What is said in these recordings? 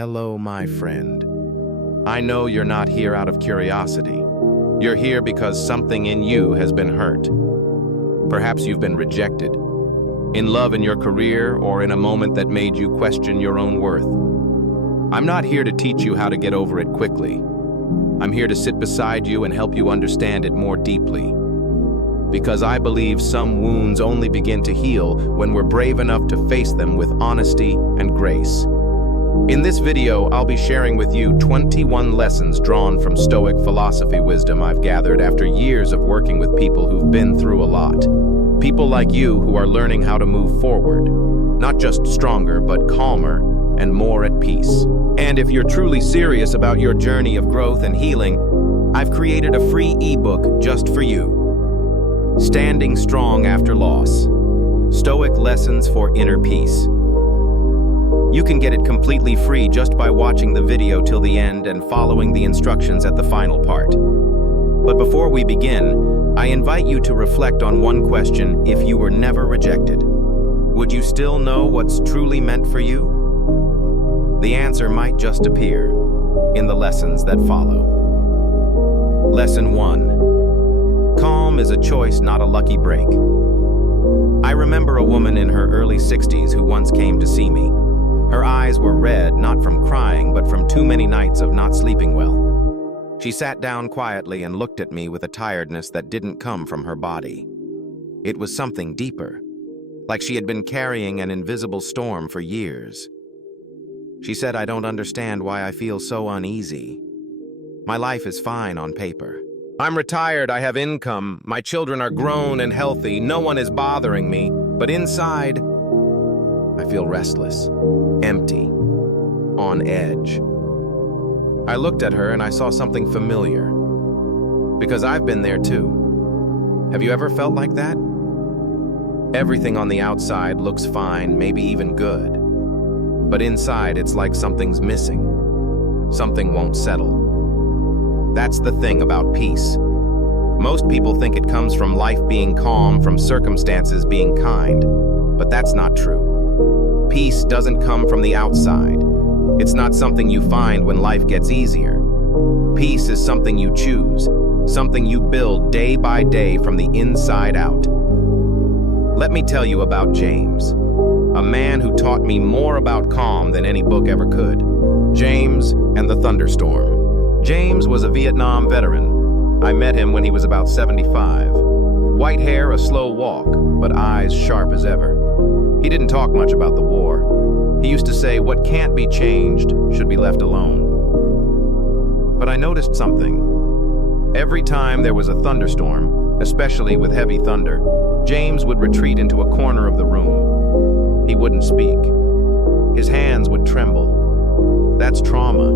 Hello, my friend. I know you're not here out of curiosity. You're here because something in you has been hurt. Perhaps you've been rejected, in love in your career, or in a moment that made you question your own worth. I'm not here to teach you how to get over it quickly. I'm here to sit beside you and help you understand it more deeply. Because I believe some wounds only begin to heal when we're brave enough to face them with honesty and grace. In this video, I'll be sharing with you 21 lessons drawn from Stoic philosophy wisdom I've gathered after years of working with people who've been through a lot. People like you who are learning how to move forward, not just stronger, but calmer and more at peace. And if you're truly serious about your journey of growth and healing, I've created a free ebook just for you. Standing Strong After Loss. Stoic Lessons for Inner Peace. You can get it completely free just by watching the video till the end and following the instructions at the final part. But before we begin, I invite you to reflect on one question: if you were never rejected, would you still know what's truly meant for you? The answer might just appear in the lessons that follow. Lesson 1. Calm is a choice, not a lucky break. I remember a woman in her early 60s who once came to see me. Her eyes were red, not from crying, but from too many nights of not sleeping well. She sat down quietly and looked at me with a tiredness that didn't come from her body. It was something deeper, like she had been carrying an invisible storm for years. She said, "I don't understand why I feel so uneasy. My life is fine on paper. I'm retired, I have income, my children are grown and healthy, no one is bothering me, but inside, I feel restless, empty, on edge." I looked at her and I saw something familiar, because I've been there too. Have you ever felt like that? Everything on the outside looks fine, maybe even good, but inside it's like something's missing. Something won't settle. That's the thing about peace. Most people think it comes from life being calm, from circumstances being kind, but that's not true. Peace doesn't come from the outside. It's not something you find when life gets easier. Peace is something you choose, something you build day by day from the inside out. Let me tell you about James, a man who taught me more about calm than any book ever could. James and the Thunderstorm. James was a Vietnam veteran. I met him when he was about 75. White hair, a slow walk, but eyes sharp as ever. He didn't talk much about the war. He used to say, "What can't be changed should be left alone." But I noticed something. Every time there was a thunderstorm, especially with heavy thunder, James would retreat into a corner of the room. He wouldn't speak. His hands would tremble. That's trauma.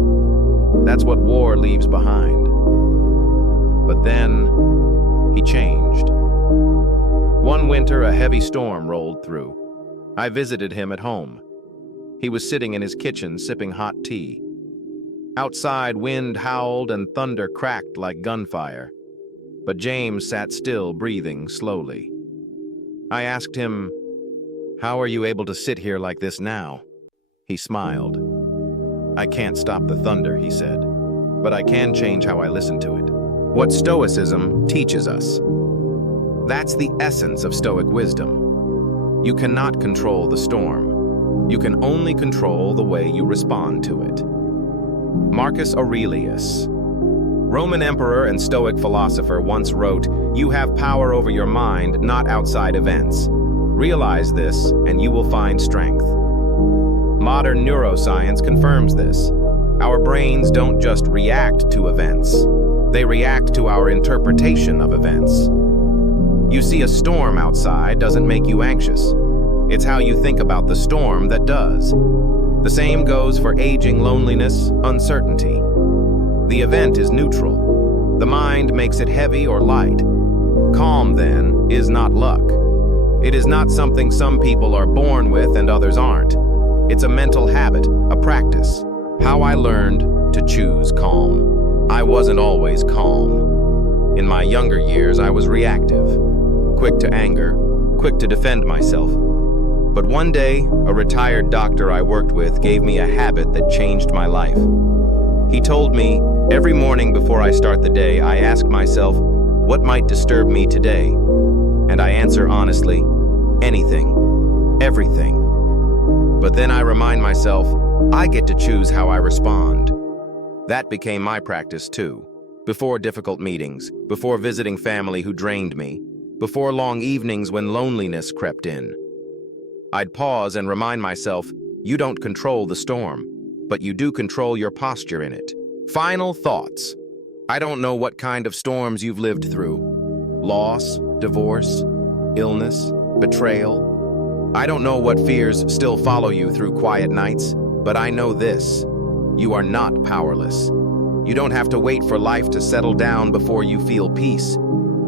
That's what war leaves behind. But then, he changed. One winter, a heavy storm rolled through. I visited him at home. He was sitting in his kitchen sipping hot tea. Outside, wind howled and thunder cracked like gunfire. But James sat still, breathing slowly. I asked him, "How are you able to sit here like this now?" He smiled. "I can't stop the thunder," he said, "but I can change how I listen to it." What Stoicism teaches us. That's the essence of Stoic wisdom. You cannot control the storm. You can only control the way you respond to it. Marcus Aurelius, Roman emperor and Stoic philosopher, once wrote, "You have power over your mind, not outside events. Realize this, and you will find strength." Modern neuroscience confirms this. Our brains don't just react to events. They react to our interpretation of events. You see a storm outside doesn't make you anxious. It's how you think about the storm that does. The same goes for aging, loneliness, uncertainty. The event is neutral. The mind makes it heavy or light. Calm, then, is not luck. It is not something some people are born with and others aren't. It's a mental habit, a practice. How I learned to choose calm. I wasn't always calm. In my younger years, I was reactive. Quick to anger, quick to defend myself. But one day, a retired doctor I worked with gave me a habit that changed my life. He told me, every morning before I start the day, I ask myself, what might disturb me today? And I answer honestly, anything, everything. But then I remind myself, I get to choose how I respond. That became my practice too. Before difficult meetings, before visiting family who drained me, before long evenings when loneliness crept in. I'd pause and remind myself, you don't control the storm, but you do control your posture in it. Final thoughts. I don't know what kind of storms you've lived through. Loss, divorce, illness, betrayal. I don't know what fears still follow you through quiet nights, but I know this. You are not powerless. You don't have to wait for life to settle down before you feel peace.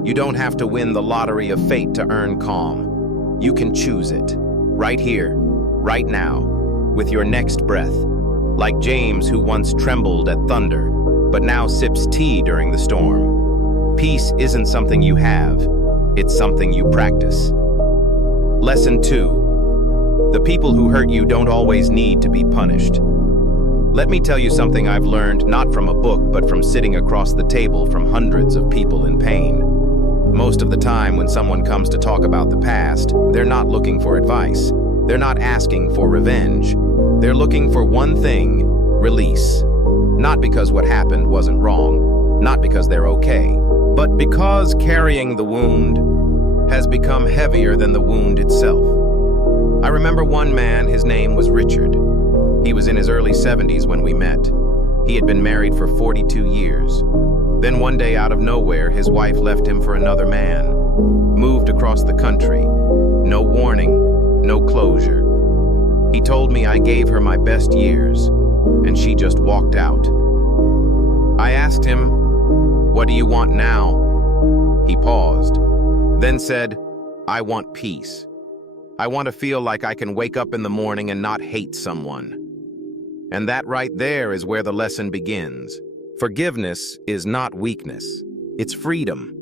You don't have to win the lottery of fate to earn calm. You can choose it. Right here, right now, with your next breath. Like James, who once trembled at thunder, but now sips tea during the storm. Peace isn't something you have, it's something you practice. Lesson 2. The people who hurt you don't always need to be punished. Let me tell you something I've learned not from a book, but from sitting across the table from hundreds of people in pain. Most of the time when someone comes to talk about the past, they're not looking for advice. They're not asking for revenge. They're looking for one thing, release. Not because what happened wasn't wrong, not because they're okay, but because carrying the wound has become heavier than the wound itself. I remember one man, his name was Richard. He was in his early 70s when we met. He had been married for 42 years. Then one day out of nowhere, his wife left him for another man, moved across the country. No warning, no closure. He told me I gave her my best years, and she just walked out. I asked him, "What do you want now?" He paused, then said, "I want peace. I want to feel like I can wake up in the morning and not hate someone." And that right there is where the lesson begins. Forgiveness is not weakness, it's freedom.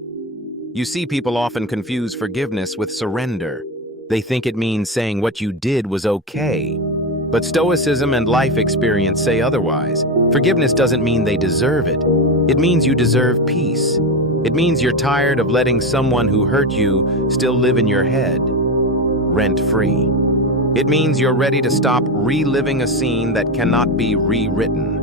You see, people often confuse forgiveness with surrender. They think it means saying what you did was okay. But Stoicism and life experience say otherwise. Forgiveness doesn't mean they deserve it. It means you deserve peace. It means you're tired of letting someone who hurt you still live in your head, rent-free. It means you're ready to stop reliving a scene that cannot be rewritten.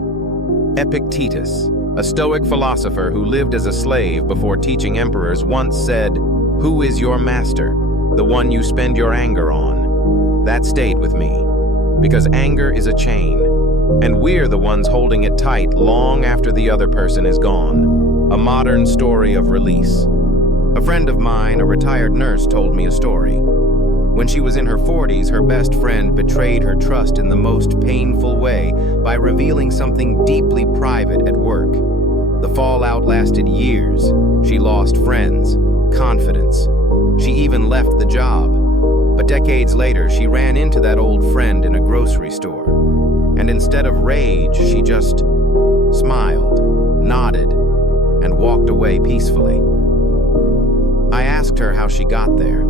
Epictetus, a Stoic philosopher who lived as a slave before teaching emperors, once said, "Who is your master? The one you spend your anger on." That stayed with me, because anger is a chain, and we're the ones holding it tight long after the other person is gone. A modern story of release. A friend of mine, a retired nurse, told me a story. When she was in her 40s, her best friend betrayed her trust in the most painful way by revealing something deeply private at work. The fallout lasted years. She lost friends, confidence. She even left the job. But decades later, she ran into that old friend in a grocery store. And instead of rage, she just smiled, nodded, and walked away peacefully. I asked her how she got there.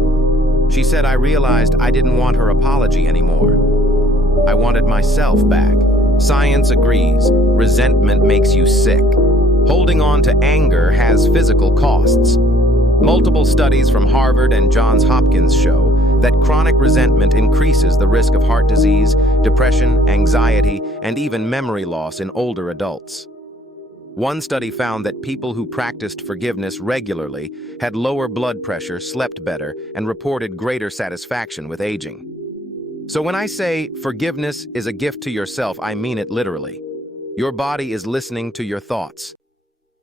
She said, "I realized I didn't want her apology anymore. I wanted myself back." Science agrees. Resentment makes you sick. Holding on to anger has physical costs. Multiple studies from Harvard and Johns Hopkins show that chronic resentment increases the risk of heart disease, depression, anxiety, and even memory loss in older adults. One study found that people who practiced forgiveness regularly had lower blood pressure, slept better, and reported greater satisfaction with aging. So when I say forgiveness is a gift to yourself, I mean it literally. Your body is listening to your thoughts.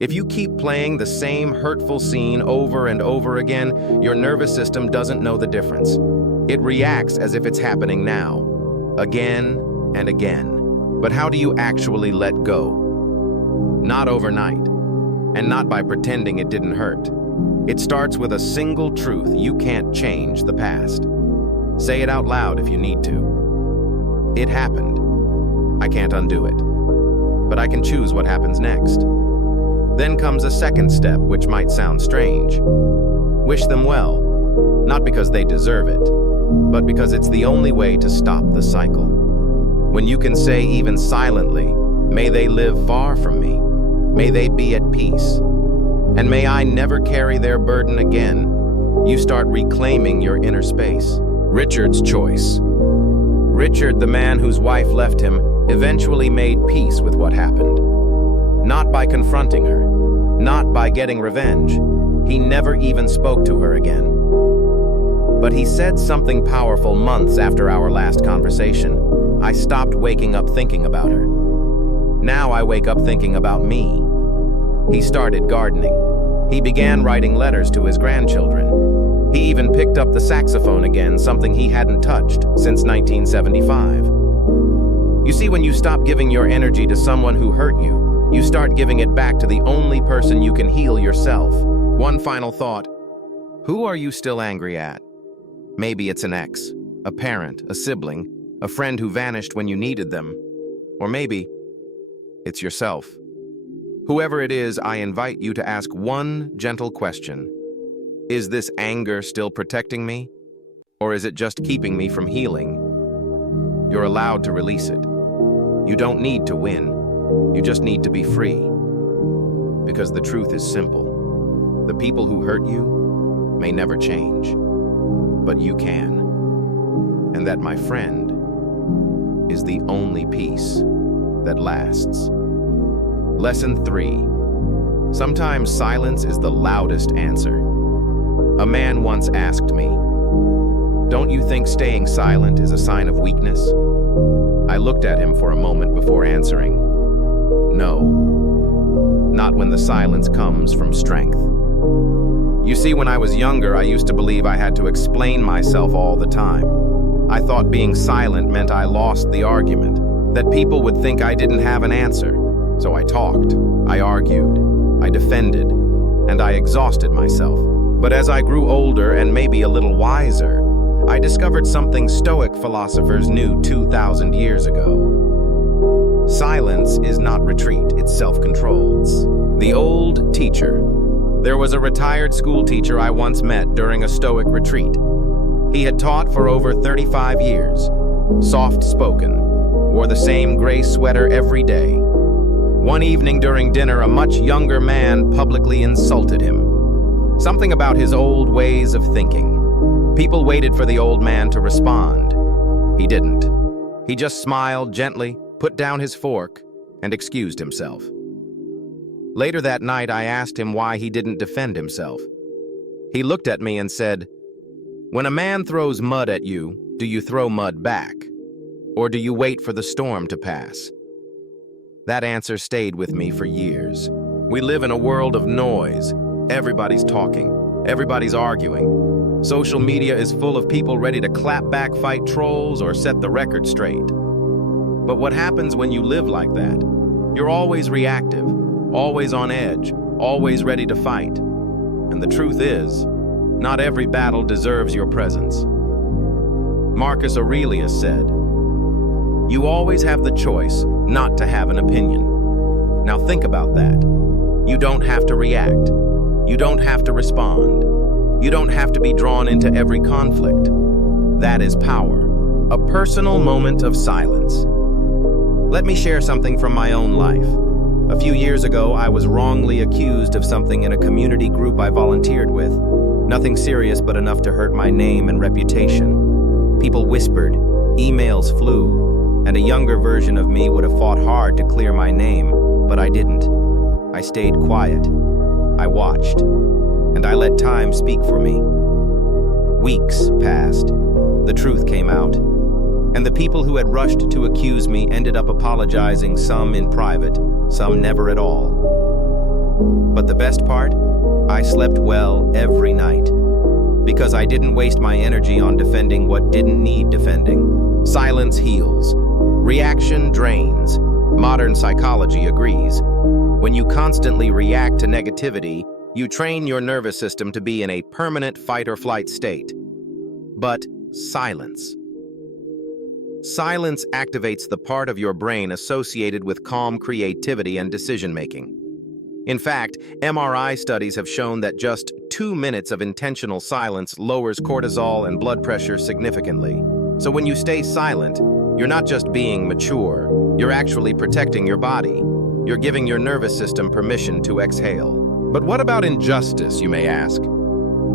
If you keep playing the same hurtful scene over and over again, your nervous system doesn't know the difference. It reacts as if it's happening now, again and again. But how do you actually let go? Not overnight, and not by pretending it didn't hurt. It starts with a single truth: you can't change the past. Say it out loud if you need to. It happened. I can't undo it. But I can choose what happens next. Then comes a second step, which might sound strange. Wish them well. Not because they deserve it, but because it's the only way to stop the cycle. When you can say even silently, "May they live far from me, may they be at peace, and may I never carry their burden again," you start reclaiming your inner space. Richard's choice. Richard, the man whose wife left him, eventually made peace with what happened. Not by confronting her, not by getting revenge. He never even spoke to her again. But he said something powerful months after our last conversation. I stopped waking up thinking about her. Now I wake up thinking about me. He started gardening. He began writing letters to his grandchildren. He even picked up the saxophone again, something he hadn't touched since 1975. You see, when you stop giving your energy to someone who hurt you, you start giving it back to the only person you can heal yourself. One final thought. Who are you still angry at? Maybe it's an ex, a parent, a sibling, a friend who vanished when you needed them. Or maybe it's yourself. Whoever it is, I invite you to ask one gentle question. Is this anger still protecting me? Or is it just keeping me from healing? You're allowed to release it. You don't need to win. You just need to be free. Because the truth is simple. The people who hurt you may never change, but you can. And that, my friend, is the only peace that lasts. Lesson 3. Sometimes silence is the loudest answer. A man once asked me, "Don't you think staying silent is a sign of weakness?" I looked at him for a moment before answering, "No, not when the silence comes from strength." You see, when I was younger, I used to believe I had to explain myself all the time. I thought being silent meant I lost the argument, that people would think I didn't have an answer. So I talked, I argued, I defended, and I exhausted myself. But as I grew older and maybe a little wiser, I discovered something Stoic philosophers knew 2,000 years ago. Silence is not retreat, it's self-control. The old teacher. There was a retired school teacher I once met during a Stoic retreat. He had taught for over 35 years, soft-spoken, wore the same gray sweater every day. One evening during dinner, a much younger man publicly insulted him. Something about his old ways of thinking. People waited for the old man to respond. He didn't. He just smiled gently, put down his fork, and excused himself. Later that night, I asked him why he didn't defend himself. He looked at me and said, "When a man throws mud at you, do you throw mud back? Or do you wait for the storm to pass?" That answer stayed with me for years. We live in a world of noise. Everybody's talking. Everybody's arguing. Social media is full of people ready to clap back, fight trolls, or set the record straight. But what happens when you live like that? You're always reactive, always on edge, always ready to fight. And the truth is, not every battle deserves your presence. Marcus Aurelius said, "You always have the choice not to have an opinion." Now think about that. You don't have to react. You don't have to respond. You don't have to be drawn into every conflict. That is power. A personal moment of silence. Let me share something from my own life. A few years ago, I was wrongly accused of something in a community group I volunteered with. Nothing serious, but enough to hurt my name and reputation. People whispered, emails flew, and a younger version of me would have fought hard to clear my name, but I didn't. I stayed quiet. I watched, and I let time speak for me. Weeks passed. The truth came out, and the people who had rushed to accuse me ended up apologizing, some in private, some never at all. But the best part? I slept well every night, because I didn't waste my energy on defending what didn't need defending. Silence heals. Reaction drains. Modern psychology agrees. When you constantly react to negativity, you train your nervous system to be in a permanent fight-or-flight state. But silence. Silence activates the part of your brain associated with calm creativity and decision-making. In fact, MRI studies have shown that just 2 minutes of intentional silence lowers cortisol and blood pressure significantly. So when you stay silent, you're not just being mature, you're actually protecting your body. You're giving your nervous system permission to exhale. But what about injustice, you may ask?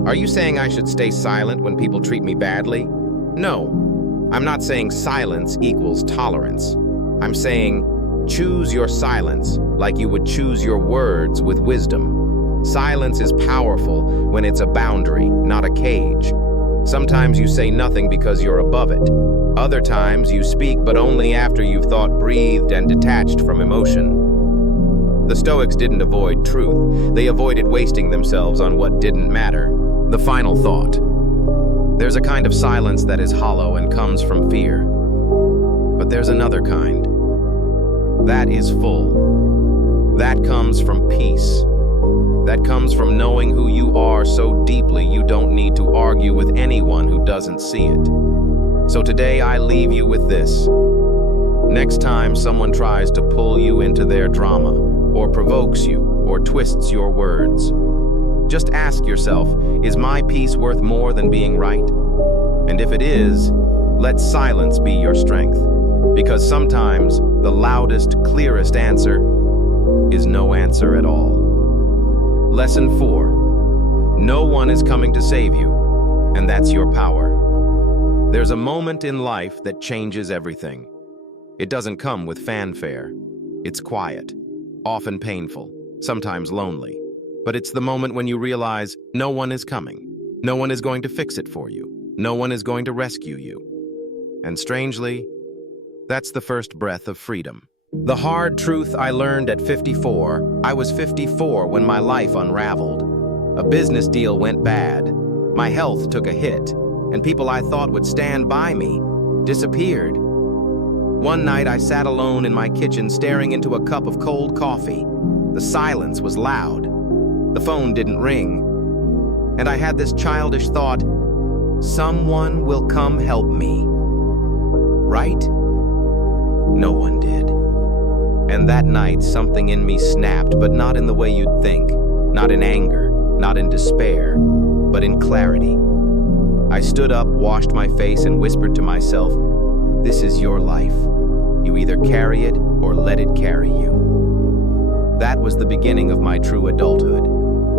Are you saying I should stay silent when people treat me badly? No, I'm not saying silence equals tolerance. I'm saying choose your silence like you would choose your words with wisdom. Silence is powerful when it's a boundary, not a cage. Sometimes you say nothing because you're above it. Other times you speak, but only after you've thought, breathed, and detached from emotion. The Stoics didn't avoid truth. They avoided wasting themselves on what didn't matter. The final thought. There's a kind of silence that is hollow and comes from fear. But there's another kind. That is full. That comes from peace. That comes from knowing who you are so deeply you don't need to argue with anyone who doesn't see it. So today I leave you with this. Next time someone tries to pull you into their drama, or provokes you, or twists your words, just ask yourself, is my peace worth more than being right? And if it is, let silence be your strength. Because sometimes the loudest, clearest answer is no answer at all. Lesson 4. No one is coming to save you, and that's your power. There's a moment in life that changes everything. It doesn't come with fanfare. It's quiet, often painful, sometimes lonely. But it's the moment when you realize no one is coming. No one is going to fix it for you. No one is going to rescue you. And strangely, that's the first breath of freedom. The hard truth I learned at 54, I was 54 when my life unraveled. A business deal went bad. My health took a hit, and people I thought would stand by me disappeared. One night I sat alone in my kitchen staring into a cup of cold coffee. The silence was loud. The phone didn't ring. And I had this childish thought, someone will come help me. Right? No one did. And that night, something in me snapped, but not in the way you'd think. Not in anger, not in despair, but in clarity. I stood up, washed my face, and whispered to myself, this is your life. You either carry it or let it carry you. That was the beginning of my true adulthood,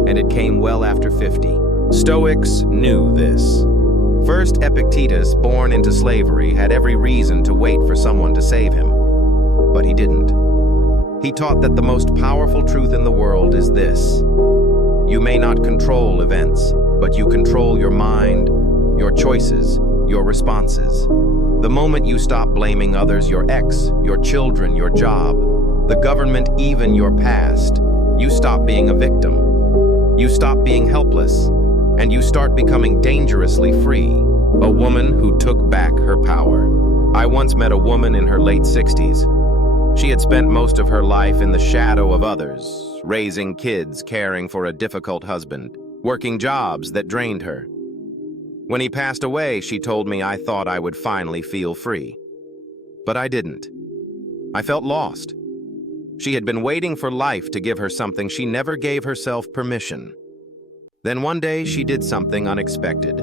and it came well after 50. Stoics knew this. First, Epictetus, born into slavery, had every reason to wait for someone to save him. But he didn't. He taught that the most powerful truth in the world is this. You may not control events, but you control your mind, your choices, your responses. The moment you stop blaming others, your ex, your children, your job, the government, even your past, you stop being a victim. You stop being helpless, and you start becoming dangerously free. A woman who took back her power. I once met a woman in her late 60s. She had spent most of her life in the shadow of others, raising kids, caring for a difficult husband, working jobs that drained her. When he passed away, she told me I thought I would finally feel free. But I didn't. I felt lost. She had been waiting for life to give her something she never gave herself permission. Then one day she did something unexpected.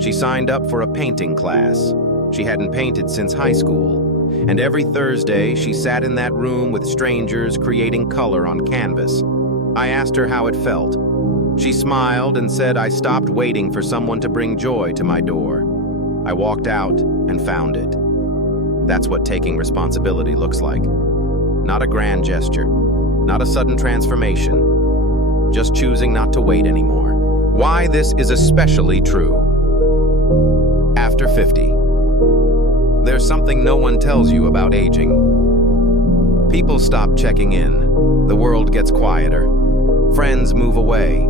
She signed up for a painting class. She hadn't painted since high school. And every Thursday, she sat in that room with strangers creating color on canvas. I asked her how it felt. She smiled and said I stopped waiting for someone to bring joy to my door. I walked out and found it. That's what taking responsibility looks like. Not a grand gesture, not a sudden transformation, just choosing not to wait anymore. Why this is especially true. After 50. There's something no one tells you about aging. People stop checking in. The world gets quieter. Friends move away.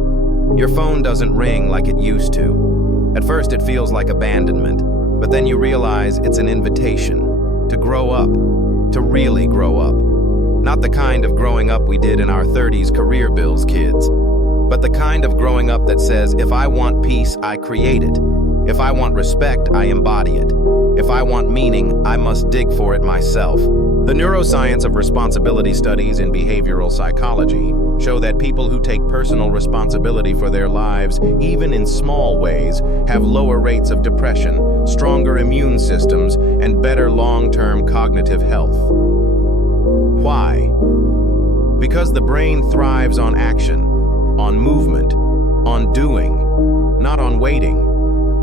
Your phone doesn't ring like it used to. At first it feels like abandonment, but then you realize it's an invitation to grow up, to really grow up. Not the kind of growing up we did in our 30s career bills kids, but the kind of growing up that says, if I want peace, I create it. If I want respect, I embody it. If I want meaning, I must dig for it myself. The neuroscience of responsibility studies in behavioral psychology show that people who take personal responsibility for their lives, even in small ways, have lower rates of depression, stronger immune systems, and better long-term cognitive health. Why? Because the brain thrives on action, on movement, on doing, not on waiting.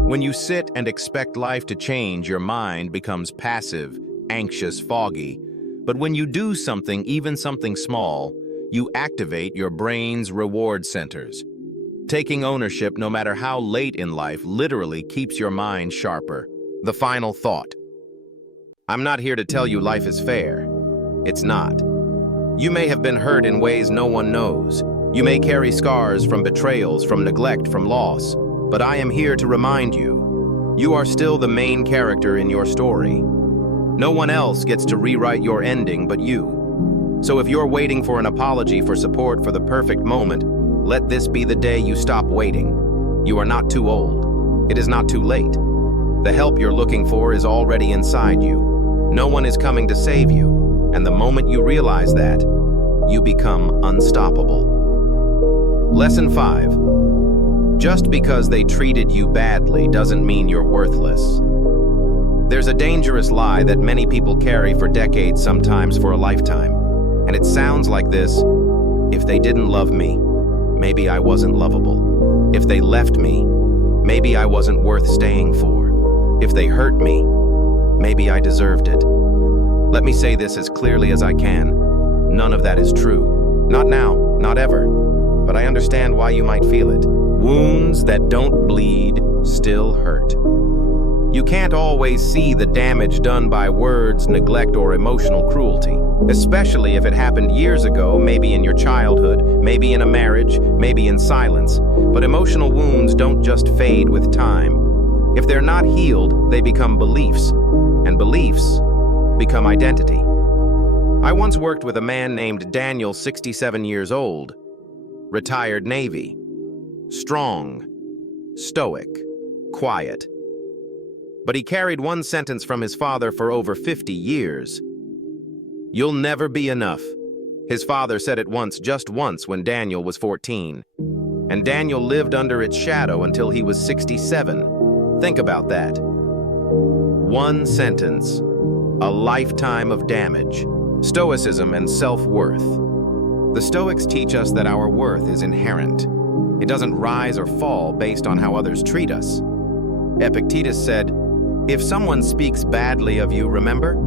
When you sit and expect life to change, your mind becomes passive, anxious, foggy. But when you do something, even something small, you activate your brain's reward centers. Taking ownership, no matter how late in life, literally keeps your mind sharper. The final thought. I'm not here to tell you life is fair. It's not. You may have been hurt in ways no one knows. You may carry scars from betrayals, from neglect, from loss. But I am here to remind you, you are still the main character in your story. No one else gets to rewrite your ending but you. So if you're waiting for an apology, for support, for the perfect moment, let this be the day you stop waiting. You are not too old. It is not too late. The help you're looking for is already inside you. No one is coming to save you. And the moment you realize that, you become unstoppable. Lesson 5. Just because they treated you badly doesn't mean you're worthless. There's a dangerous lie that many people carry for decades, sometimes for a lifetime. And it sounds like this: if they didn't love me, maybe I wasn't lovable. If they left me, maybe I wasn't worth staying for. If they hurt me, maybe I deserved it. Let me say this as clearly as I can. None of that is true. Not now, not ever. But I understand why you might feel it. Wounds that don't bleed still hurt. You can't always see the damage done by words, neglect, or emotional cruelty, especially if it happened years ago, maybe in your childhood, maybe in a marriage, maybe in silence. But emotional wounds don't just fade with time. If they're not healed, they become beliefs, and beliefs become identity. I once worked with a man named Daniel, 67 years old, retired Navy, strong, stoic, quiet. But he carried one sentence from his father for over 50 years. "You'll never be enough." His father said it just once when Daniel was 14. And Daniel lived under its shadow until he was 67. Think about that. One sentence, a lifetime of damage. Stoicism and self-worth. The Stoics teach us that our worth is inherent. It doesn't rise or fall based on how others treat us. Epictetus said, "If someone speaks badly of you, remember,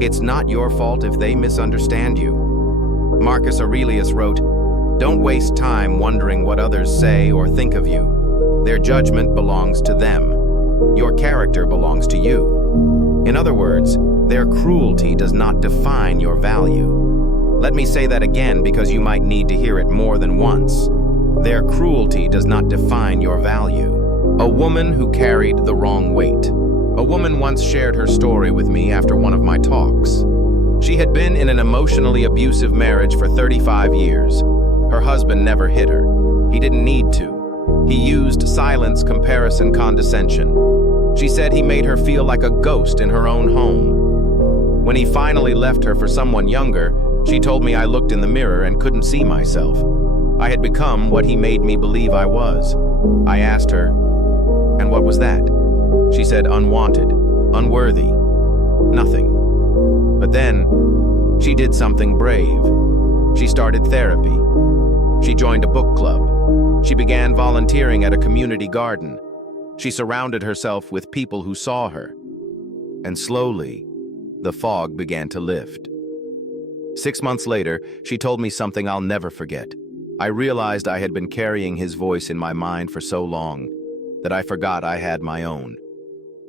it's not your fault if they misunderstand you." Marcus Aurelius wrote, "Don't waste time wondering what others say or think of you. Their judgment belongs to them. Your character belongs to you." In other words, their cruelty does not define your value. Let me say that again because you might need to hear it more than once. Their cruelty does not define your value. A woman who carried the wrong weight. A woman once shared her story with me after one of my talks. She had been in an emotionally abusive marriage for 35 years. Her husband never hit her. He didn't need to. He used silence, comparison, condescension. She said he made her feel like a ghost in her own home. When he finally left her for someone younger, she told me I looked in the mirror and couldn't see myself. I had become what he made me believe I was. I asked her, "And what was that?" She said, "Unwanted, unworthy, nothing." But then, she did something brave. She started therapy. She joined a book club. She began volunteering at a community garden. She surrounded herself with people who saw her. And slowly, the fog began to lift. 6 months later, she told me something I'll never forget. I realized I had been carrying his voice in my mind for so long that I forgot I had my own.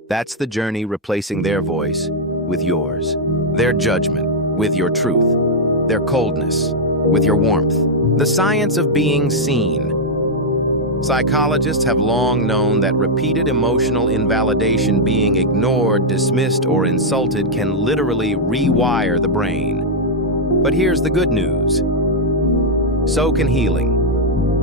That's the journey, replacing their voice with yours, their judgment with your truth, their coldness with your warmth. The science of being seen. Psychologists have long known that repeated emotional invalidation, being ignored, dismissed, or insulted, can literally rewire the brain. But here's the good news. So can healing.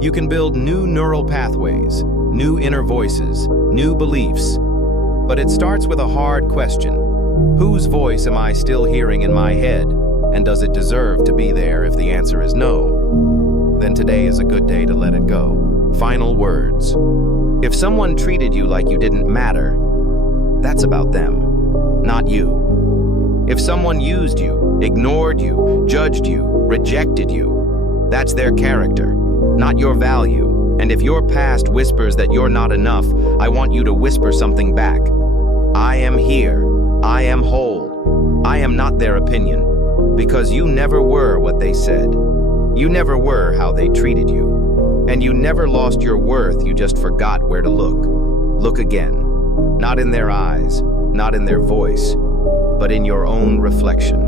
You can build new neural pathways. new inner voices, new beliefs. But it starts with a hard question. Whose voice am I still hearing in my head? And does it deserve to be there? If the answer is no, then today is a good day to let it go. Final words. If someone treated you like you didn't matter, that's about them, not you. If someone used you, ignored you, judged you, rejected you, that's their character, not your value. And if your past whispers that you're not enough, I want you to whisper something back. I am here. I am whole. I am not their opinion. Because you never were what they said. You never were how they treated you. And you never lost your worth, you just forgot where to look. Look again. Not in their eyes, not in their voice, but in your own reflection.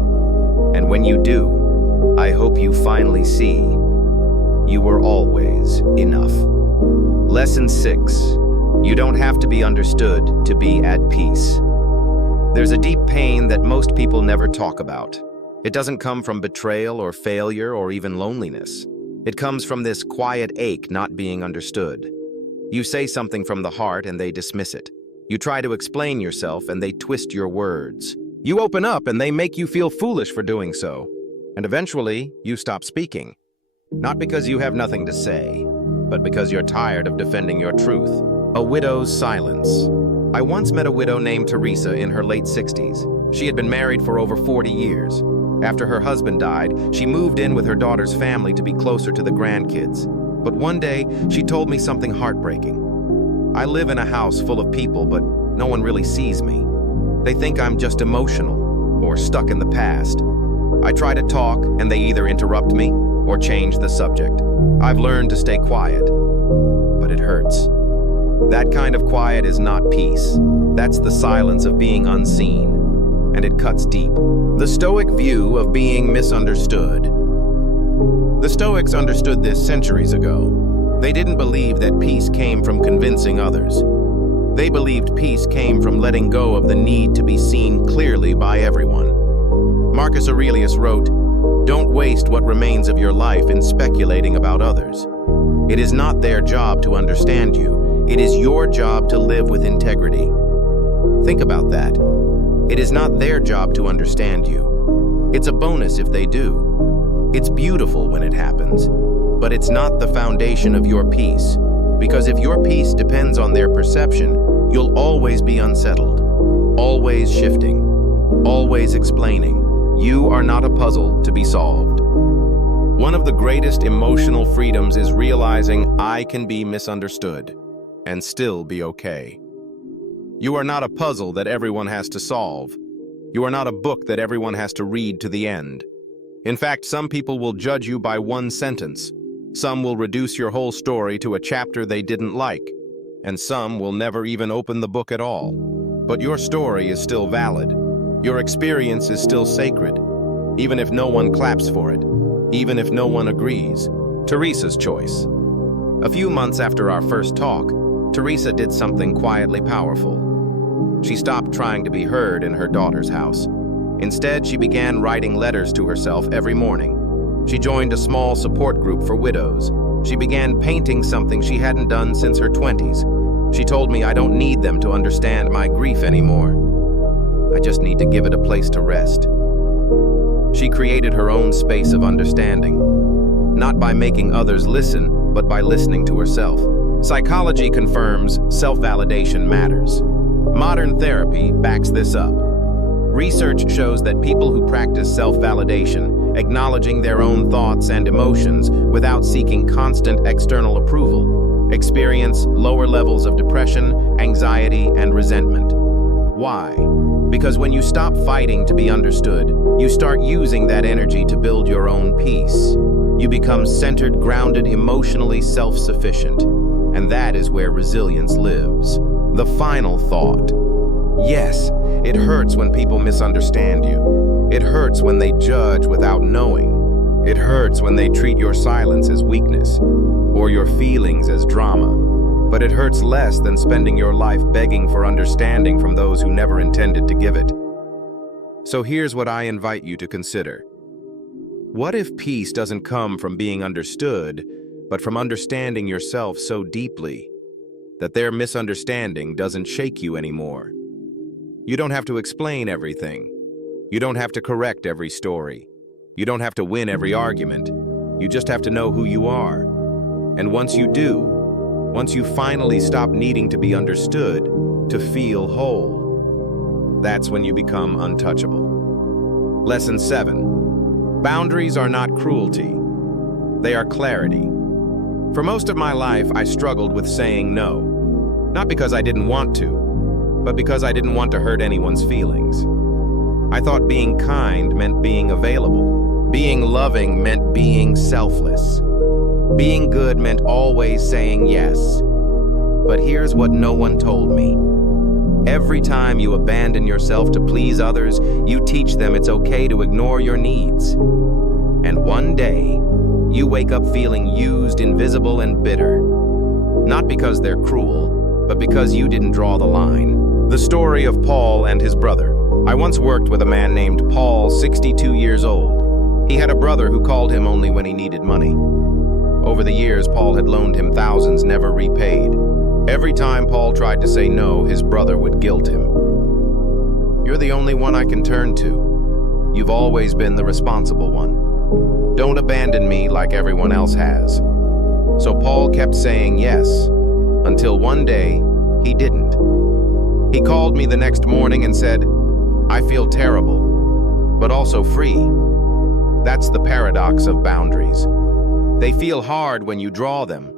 And when you do, I hope you finally see you were always enough. Lesson 6. You don't have to be understood to be at peace. There's a deep pain that most people never talk about. It doesn't come from betrayal or failure or even loneliness. It comes from this quiet ache not being understood. You say something from the heart and they dismiss it. You try to explain yourself and they twist your words. You open up and they make you feel foolish for doing so. And eventually, you stop speaking. Not because you have nothing to say, but because you're tired of defending your truth. A widow's silence. I once met a widow named Teresa in her late 60s. She had been married for over 40 years. After her husband died, she moved in with her daughter's family to be closer to the grandkids. But one day, she told me something heartbreaking. I live in a house full of people, but no one really sees me. They think I'm just emotional or stuck in the past. I try to talk, and they either interrupt me or change the subject. I've learned to stay quiet, but it hurts. That kind of quiet is not peace. That's the silence of being unseen, and it cuts deep. The Stoic view of being misunderstood. The Stoics understood this centuries ago. They didn't believe that peace came from convincing others. They believed peace came from letting go of the need to be seen clearly by everyone. Marcus Aurelius wrote, "Don't waste what remains of your life in speculating about others. It is not their job to understand you. It is your job to live with integrity." Think about that. It is not their job to understand you. It's a bonus if they do. It's beautiful when it happens, but it's not the foundation of your peace. Because if your peace depends on their perception, you'll always be unsettled, always shifting, always explaining. You are not a puzzle to be solved. One of the greatest emotional freedoms is realizing I can be misunderstood and still be okay. You are not a puzzle that everyone has to solve. You are not a book that everyone has to read to the end. In fact, some people will judge you by one sentence. Some will reduce your whole story to a chapter they didn't like. And some will never even open the book at all. But your story is still valid. Your experience is still sacred. Even if no one claps for it. Even if no one agrees. Teresa's choice. A few months after our first talk, Teresa did something quietly powerful. She stopped trying to be heard in her daughter's house. Instead, she began writing letters to herself every morning. She joined a small support group for widows. She began painting something she hadn't done since her 20s. She told me I don't need them to understand my grief anymore. I just need to give it a place to rest. She created her own space of understanding, not by making others listen, but by listening to herself. Psychology confirms self-validation matters. Modern therapy backs this up. Research shows that people who practice self-validation, acknowledging their own thoughts and emotions without seeking constant external approval, experience lower levels of depression, anxiety, and resentment. Why? Because when you stop fighting to be understood, you start using that energy to build your own peace. You become centered, grounded, emotionally self-sufficient. And that is where resilience lives. The final thought. Yes, it hurts when people misunderstand you. It hurts when they judge without knowing. It hurts when they treat your silence as weakness, or your feelings as drama. But it hurts less than spending your life begging for understanding from those who never intended to give it. So here's what I invite you to consider. What if peace doesn't come from being understood, but from understanding yourself so deeply that their misunderstanding doesn't shake you anymore. You don't have to explain everything. You don't have to correct every story. You don't have to win every argument. You just have to know who you are. And once you do, once you finally stop needing to be understood, to feel whole, that's when you become untouchable. Lesson 7. Boundaries are not cruelty. They are clarity. For most of my life, I struggled with saying no. Not because I didn't want to, but because I didn't want to hurt anyone's feelings. I thought being kind meant being available. Being loving meant being selfless. Being good meant always saying yes. But here's what no one told me. Every time you abandon yourself to please others, you teach them it's okay to ignore your needs. And one day, you wake up feeling used, invisible, and bitter. Not because they're cruel, but because you didn't draw the line. The story of Paul and his brother. I once worked with a man named Paul, 62 years old. He had a brother who called him only when he needed money. Over the years, Paul had loaned him thousands, never repaid. Every time Paul tried to say no, his brother would guilt him. "You're the only one I can turn to. You've always been the responsible one. Don't abandon me like everyone else has." So Paul kept saying yes, until one day, he didn't. He called me the next morning and said, "I feel terrible, but also free." That's the paradox of boundaries. They feel hard when you draw them,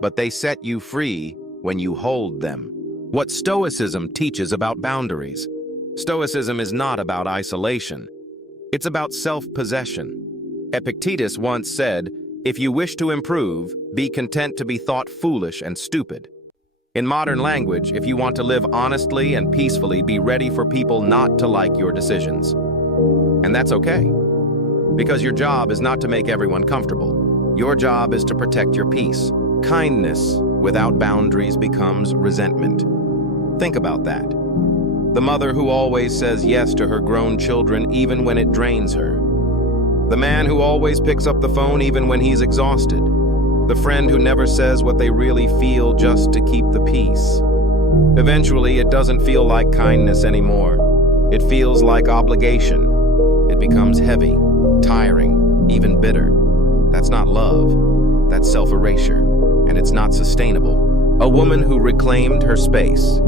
but they set you free when you hold them. What Stoicism teaches about boundaries. Stoicism is not about isolation. It's about self-possession. Epictetus once said, "If you wish to improve, be content to be thought foolish and stupid." In modern language, if you want to live honestly and peacefully, be ready for people not to like your decisions. And that's okay, because your job is not to make everyone comfortable. Your job is to protect your peace. Kindness without boundaries becomes resentment. Think about that. The mother who always says yes to her grown children even when it drains her. The man who always picks up the phone even when he's exhausted. The friend who never says what they really feel just to keep the peace. Eventually, it doesn't feel like kindness anymore. It feels like obligation. It becomes heavy, tiring, even bitter. That's not love. That's self-erasure. And it's not sustainable. A woman who reclaimed her space.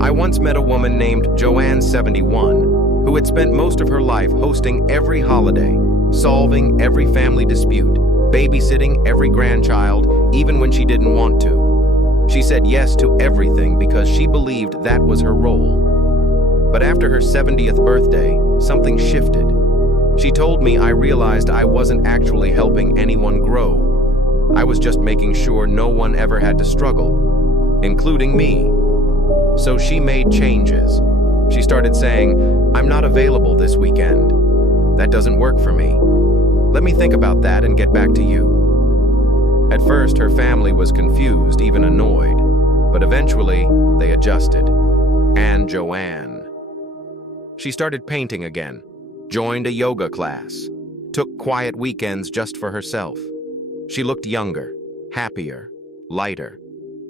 I once met a woman named Joanne, 71, who had spent most of her life hosting every holiday, solving every family dispute, babysitting every grandchild, even when she didn't want to. She said yes to everything because she believed that was her role. But after her 70th birthday, something shifted. She told me I realized I wasn't actually helping anyone grow. I was just making sure no one ever had to struggle, including me. So she made changes. She started saying, "I'm not available this weekend. That doesn't work for me. Let me think about that and get back to you." At first, her family was confused, even annoyed, but eventually, they adjusted. And Joanne. She started painting again, joined a yoga class, took quiet weekends just for herself. She looked younger, happier, lighter.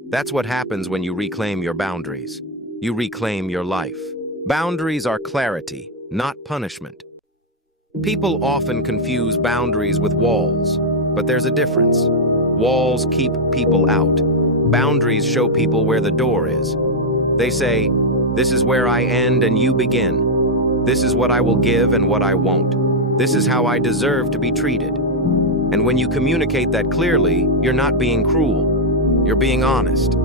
That's what happens when you reclaim your boundaries. You reclaim your life. Boundaries are clarity, not punishment. People often confuse boundaries with walls, but there's a difference. Walls keep people out. Boundaries show people where the door is. They say, "This is where I end and you begin. This is what I will give and what I won't. This is how I deserve to be treated." And when you communicate that clearly, you're not being cruel. You're being honest.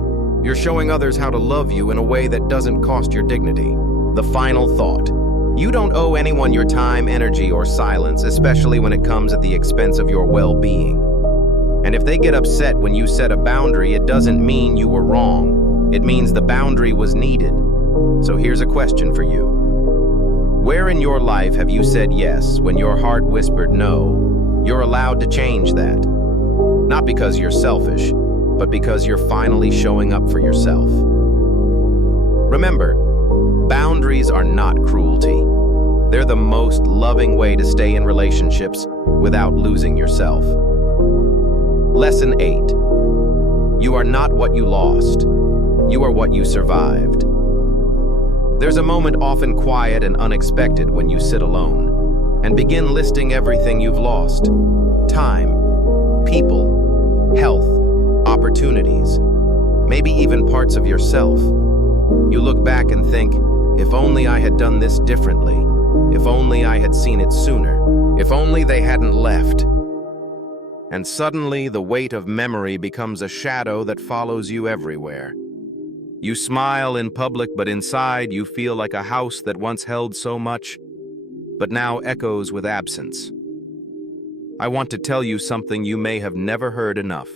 You're showing others how to love you in a way that doesn't cost your dignity. The final thought. You don't owe anyone your time, energy, or silence, especially when it comes at the expense of your well-being. And if they get upset when you set a boundary, it doesn't mean you were wrong. It means the boundary was needed. So here's a question for you. Where in your life have you said yes when your heart whispered no? You're allowed to change that. Not because you're selfish, but because you're finally showing up for yourself. Remember, boundaries are not cruelty. They're the most loving way to stay in relationships without losing yourself. Lesson 8. You are not what you lost. You are what you survived. There's a moment often quiet and unexpected when you sit alone and begin listing everything you've lost. Time, people, health, opportunities, maybe even parts of yourself. You look back and think, if only I had done this differently. If only I had seen it sooner. If only they hadn't left. And suddenly the weight of memory becomes a shadow that follows you everywhere. You smile in public, but inside you feel like a house that once held so much, but now echoes with absence. I want to tell you something you may have never heard enough.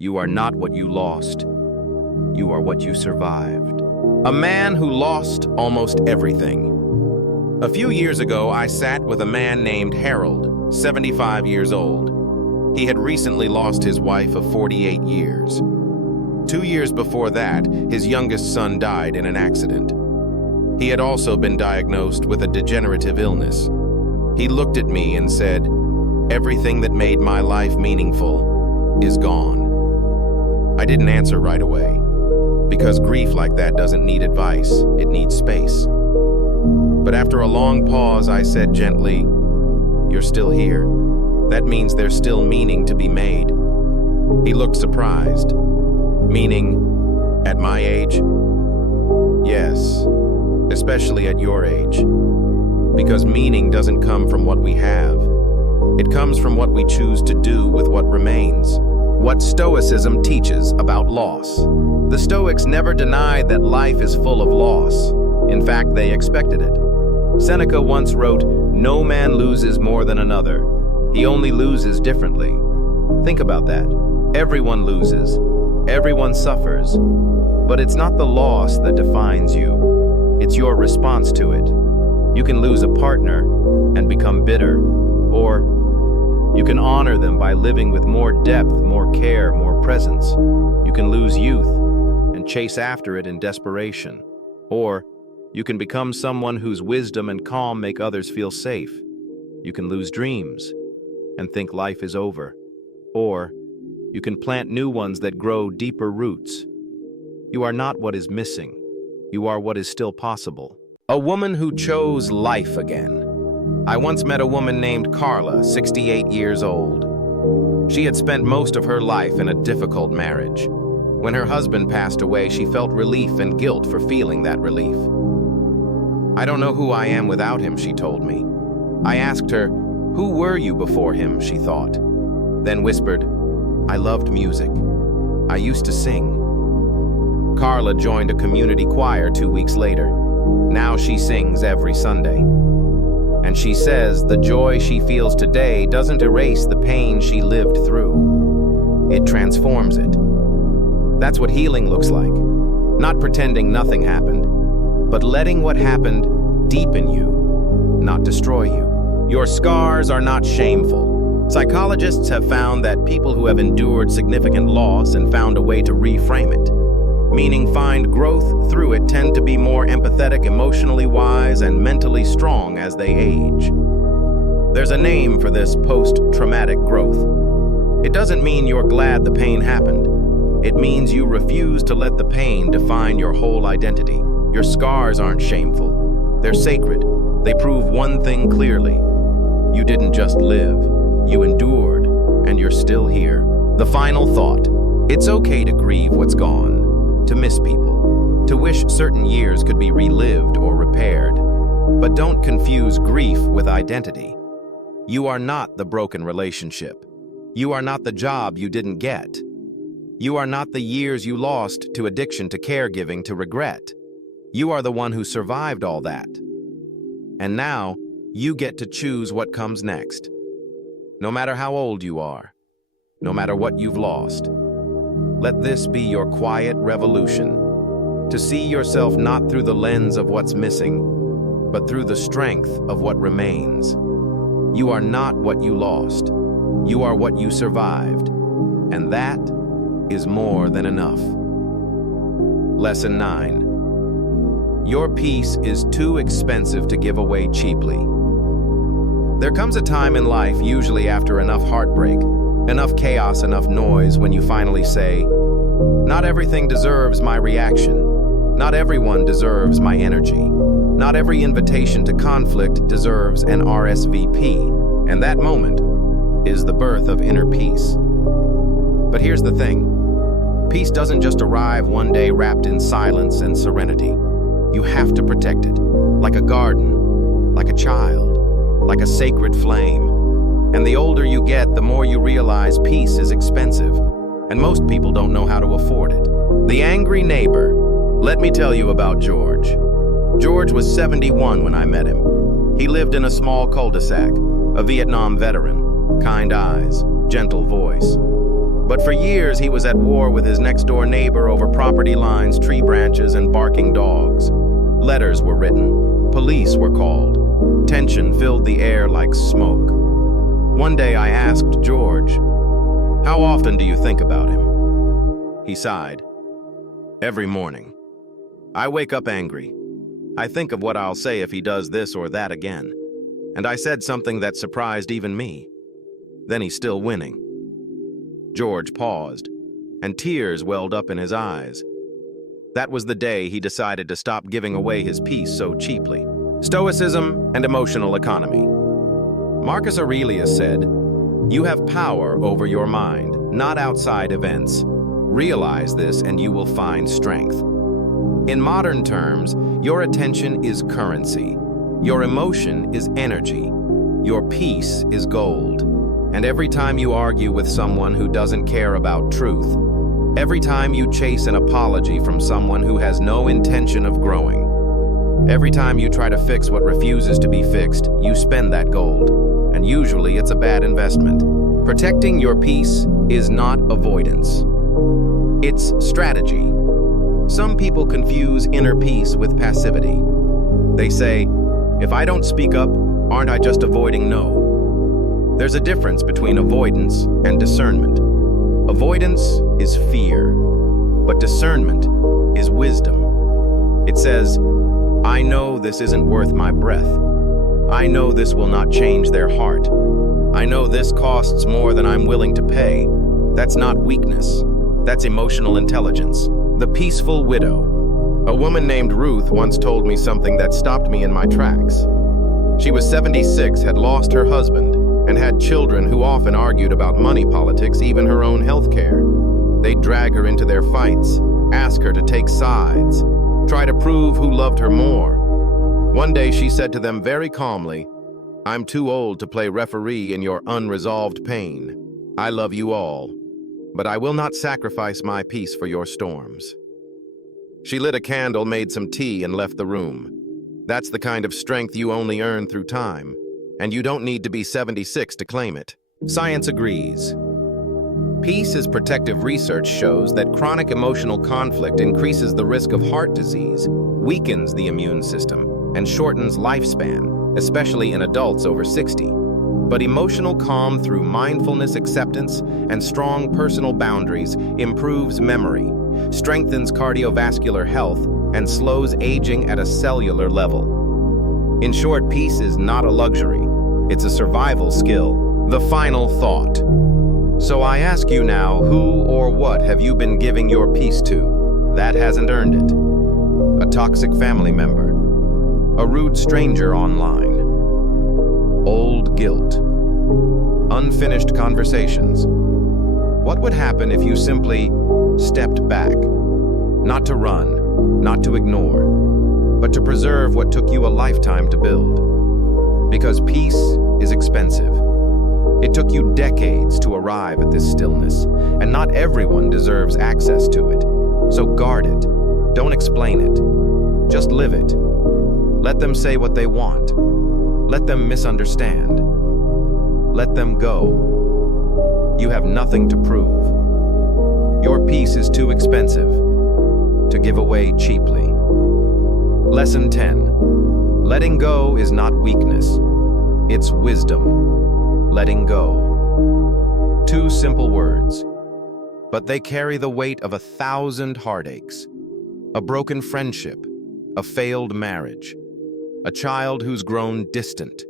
You are not what you lost. You are what you survived. A man who lost almost everything. A few years ago, I sat with a man named Harold, 75 years old. He had recently lost his wife of 48 years. 2 years before that, his youngest son died in an accident. He had also been diagnosed with a degenerative illness. He looked at me and said, "Everything that made my life meaningful is gone." I didn't answer right away, because grief like that doesn't need advice, it needs space. But after a long pause, I said gently, "You're still here. That means there's still meaning to be made." He looked surprised. "Meaning, at my age?" "Yes, especially at your age. Because meaning doesn't come from what we have. It comes from what we choose to do with what remains." What Stoicism teaches about loss. The Stoics never denied that life is full of loss. In fact, they expected it. Seneca once wrote, "No man loses more than another. He only loses differently." Think about that. Everyone loses. Everyone suffers. But it's not the loss that defines you. It's your response to it. You can lose a partner and become bitter, or you can honor them by living with more depth, more care, more presence. You can lose youth and chase after it in desperation, or you can become someone whose wisdom and calm make others feel safe. You can lose dreams and think life is over, or you can plant new ones that grow deeper roots. You are not what is missing. You are what is still possible. A woman who chose life again. I once met a woman named Carla, 68 years old. She had spent most of her life in a difficult marriage. When her husband passed away, she felt relief and guilt for feeling that relief. "I don't know who I am without him," she told me. I asked her, "Who were you before him?" she thought. Then whispered, "I loved music. I used to sing." Carla joined a community choir 2 weeks later. Now she sings every Sunday. And she says the joy she feels today doesn't erase the pain she lived through. It transforms it. That's what healing looks like. Not pretending nothing happened, but letting what happened deepen you, not destroy you. Your scars are not shameful. Psychologists have found that people who have endured significant loss and found a way to reframe it, meaning find growth through it, tend to be more empathetic, emotionally wise, and mentally strong as they age. There's a name for this post-traumatic growth. It doesn't mean you're glad the pain happened. It means you refuse to let the pain define your whole identity. Your scars aren't shameful. They're sacred. They prove one thing clearly. You didn't just live. You endured, and you're still here. The final thought. It's okay to grieve what's gone, to miss people, to wish certain years could be relived or repaired. But don't confuse grief with identity. You are not the broken relationship. You are not the job you didn't get. You are not the years you lost to addiction, to caregiving, to regret. You are the one who survived all that. And now, you get to choose what comes next. No matter how old you are, no matter what you've lost, let this be your quiet revolution, to see yourself not through the lens of what's missing, but through the strength of what remains. You are not what you lost. You are what you survived. And that is more than enough. Lesson 9. Your peace is too expensive to give away cheaply. There comes a time in life, usually after enough heartbreak, enough chaos, enough noise, when you finally say, Not everything deserves my reaction. Not everyone deserves my energy. Not every invitation to conflict deserves an RSVP. And that moment is the birth of inner peace. But here's the thing. Peace doesn't just arrive one day wrapped in silence and serenity. You have to protect it, like a garden, like a child, like a sacred flame. And the older you get, the more you realize peace is expensive, and most people don't know how to afford it. The angry neighbor. Let me tell you about George. George was 71 when I met him. He lived in a small cul-de-sac, a Vietnam veteran, kind eyes, gentle voice. But for years, he was at war with his next-door neighbor over property lines, tree branches, and barking dogs. Letters were written. Police were called. Tension filled the air like smoke. One day, I asked George, "How often do you think about him?" He sighed. "Every morning. I wake up angry. I think of what I'll say if he does this or that again. And I said something that surprised even me. Then he's still winning." George paused, and tears welled up in his eyes. That was the day he decided to stop giving away his peace so cheaply. Stoicism and emotional economy. Marcus Aurelius said, "You have power over your mind, not outside events. Realize this and you will find strength." In modern terms, your attention is currency. Your emotion is energy. Your peace is gold. And every time you argue with someone who doesn't care about truth, every time you chase an apology from someone who has no intention of growing, every time you try to fix what refuses to be fixed, you spend that gold. And usually it's a bad investment. Protecting your peace is not avoidance. It's strategy. Some people confuse inner peace with passivity. They say, "If I don't speak up, aren't I just avoiding no?" There's a difference between avoidance and discernment. Avoidance is fear, but discernment is wisdom. It says, "I know this isn't worth my breath. I know this will not change their heart. I know this costs more than I'm willing to pay." That's not weakness. That's emotional intelligence. The peaceful widow. A woman named Ruth once told me something that stopped me in my tracks. She was 76, had lost her husband, and had children who often argued about money politics, even her own health care. They'd drag her into their fights, ask her to take sides, try to prove who loved her more. One day she said to them very calmly, "I'm too old to play referee in your unresolved pain. I love you all, but I will not sacrifice my peace for your storms." She lit a candle, made some tea, and left the room. That's the kind of strength you only earn through time, and you don't need to be 76 to claim it. Science agrees. Peace is protective. Research shows that chronic emotional conflict increases the risk of heart disease, weakens the immune system, and shortens lifespan, especially in adults over 60. But emotional calm through mindfulness, acceptance, and strong personal boundaries improves memory, strengthens cardiovascular health, and slows aging at a cellular level. In short, peace is not a luxury. It's a survival skill. The final thought. So I ask you now, who or what have you been giving your peace to that hasn't earned it? A toxic family member? A rude stranger online? Old guilt? Unfinished conversations? What would happen if you simply stepped back? Not to run, not to ignore, but to preserve what took you a lifetime to build. Because peace is expensive. It took you decades to arrive at this stillness, and not everyone deserves access to it. So guard it. Don't explain it. Just live it. Let them say what they want. Let them misunderstand. Let them go. You have nothing to prove. Your peace is too expensive to give away cheaply. Lesson 10. Letting go is not weakness. It's wisdom. Letting go. Two simple words, but they carry the weight of 1,000 heartaches. A broken friendship, a failed marriage, a child who's grown distant,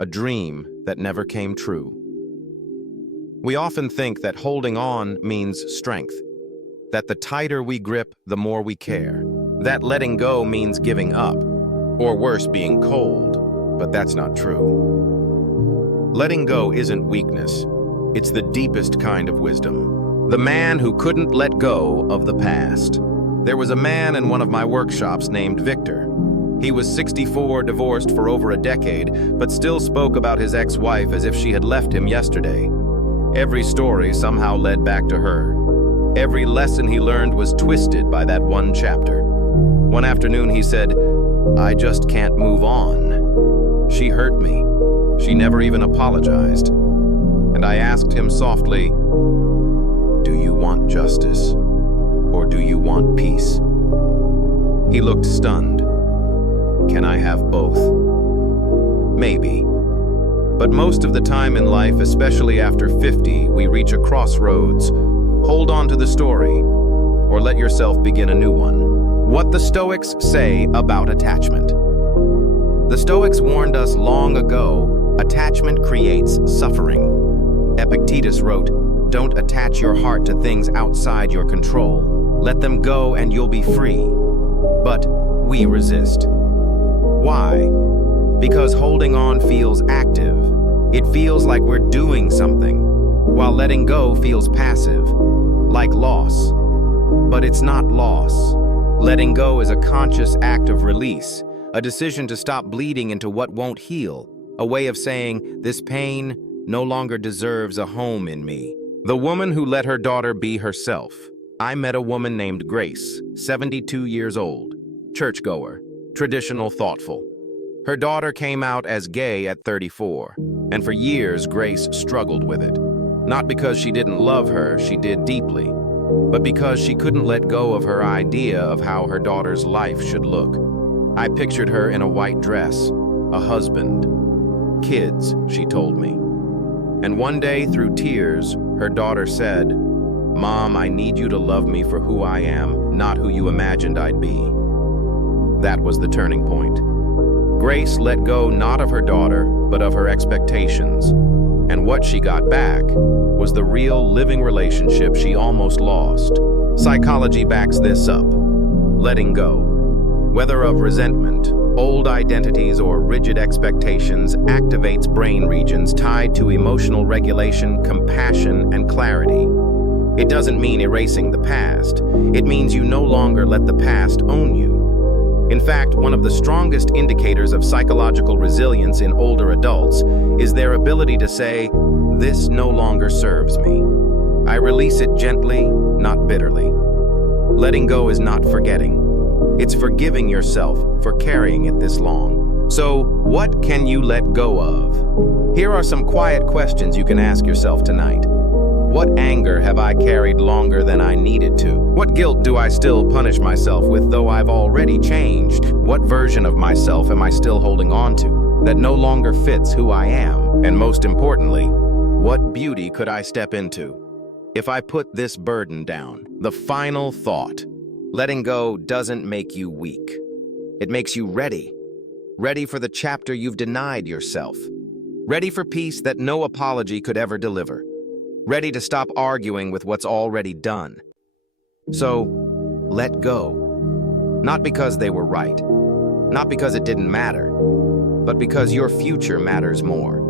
a dream that never came true. We often think that holding on means strength, that the tighter we grip, the more we care. That letting go means giving up, or worse, being cold, but that's not true. Letting go isn't weakness. It's the deepest kind of wisdom. The man who couldn't let go of the past. There was a man in one of my workshops named Victor. He was 64, divorced for over a decade, but still spoke about his ex-wife as if she had left him yesterday. Every story somehow led back to her. Every lesson he learned was twisted by that one chapter. One afternoon he said, "I just can't move on. She hurt me. She never even apologized." And I asked him softly, "Do you want justice, or do you want peace?" He looked stunned. "Can I have both?" Maybe. But most of the time in life, especially after 50, we reach a crossroads. Hold on to the story, or let yourself begin a new one. What the Stoics say about attachment. The Stoics warned us long ago, attachment creates suffering. Epictetus wrote, "Don't attach your heart to things outside your control. Let them go and you'll be free." But we resist. Why? Because holding on feels active. It feels like we're doing something, while letting go feels passive, like loss. But it's not loss. Letting go is a conscious act of release, a decision to stop bleeding into what won't heal, a way of saying, "This pain no longer deserves a home in me." The woman who let her daughter be herself. I met a woman named Grace, 72 years old, churchgoer, traditional, thoughtful. Her daughter came out as gay at 34, and for years Grace struggled with it. Not because she didn't love her, she did deeply, but because she couldn't let go of her idea of how her daughter's life should look. I pictured her in a white dress, a husband, kids, she told me. And one day, through tears, her daughter said, "Mom, I need you to love me for who I am, not who you imagined I'd be." That was the turning point. Grace let go not of her daughter, but of her expectations. And what she got back was the real living relationship she almost lost. Psychology backs this up. Letting go, whether of resentment, old identities, or rigid expectations, activates brain regions tied to emotional regulation, compassion, and clarity. It doesn't mean erasing the past. It means you no longer let the past own you. In fact, one of the strongest indicators of psychological resilience in older adults is their ability to say, "This no longer serves me." I release it gently, not bitterly. Letting go is not forgetting. It's forgiving yourself for carrying it this long. So, what can you let go of? Here are some quiet questions you can ask yourself tonight. What anger have I carried longer than I needed to? What guilt do I still punish myself with, though I've already changed? What version of myself am I still holding on to that no longer fits who I am? And most importantly, what beauty could I step into if I put this burden down? The final thought. Letting go doesn't make you weak. It makes you ready. Ready for the chapter you've denied yourself. Ready for peace that no apology could ever deliver. Ready to stop arguing with what's already done. So, let go. Not because they were right. Not because it didn't matter. But because your future matters more.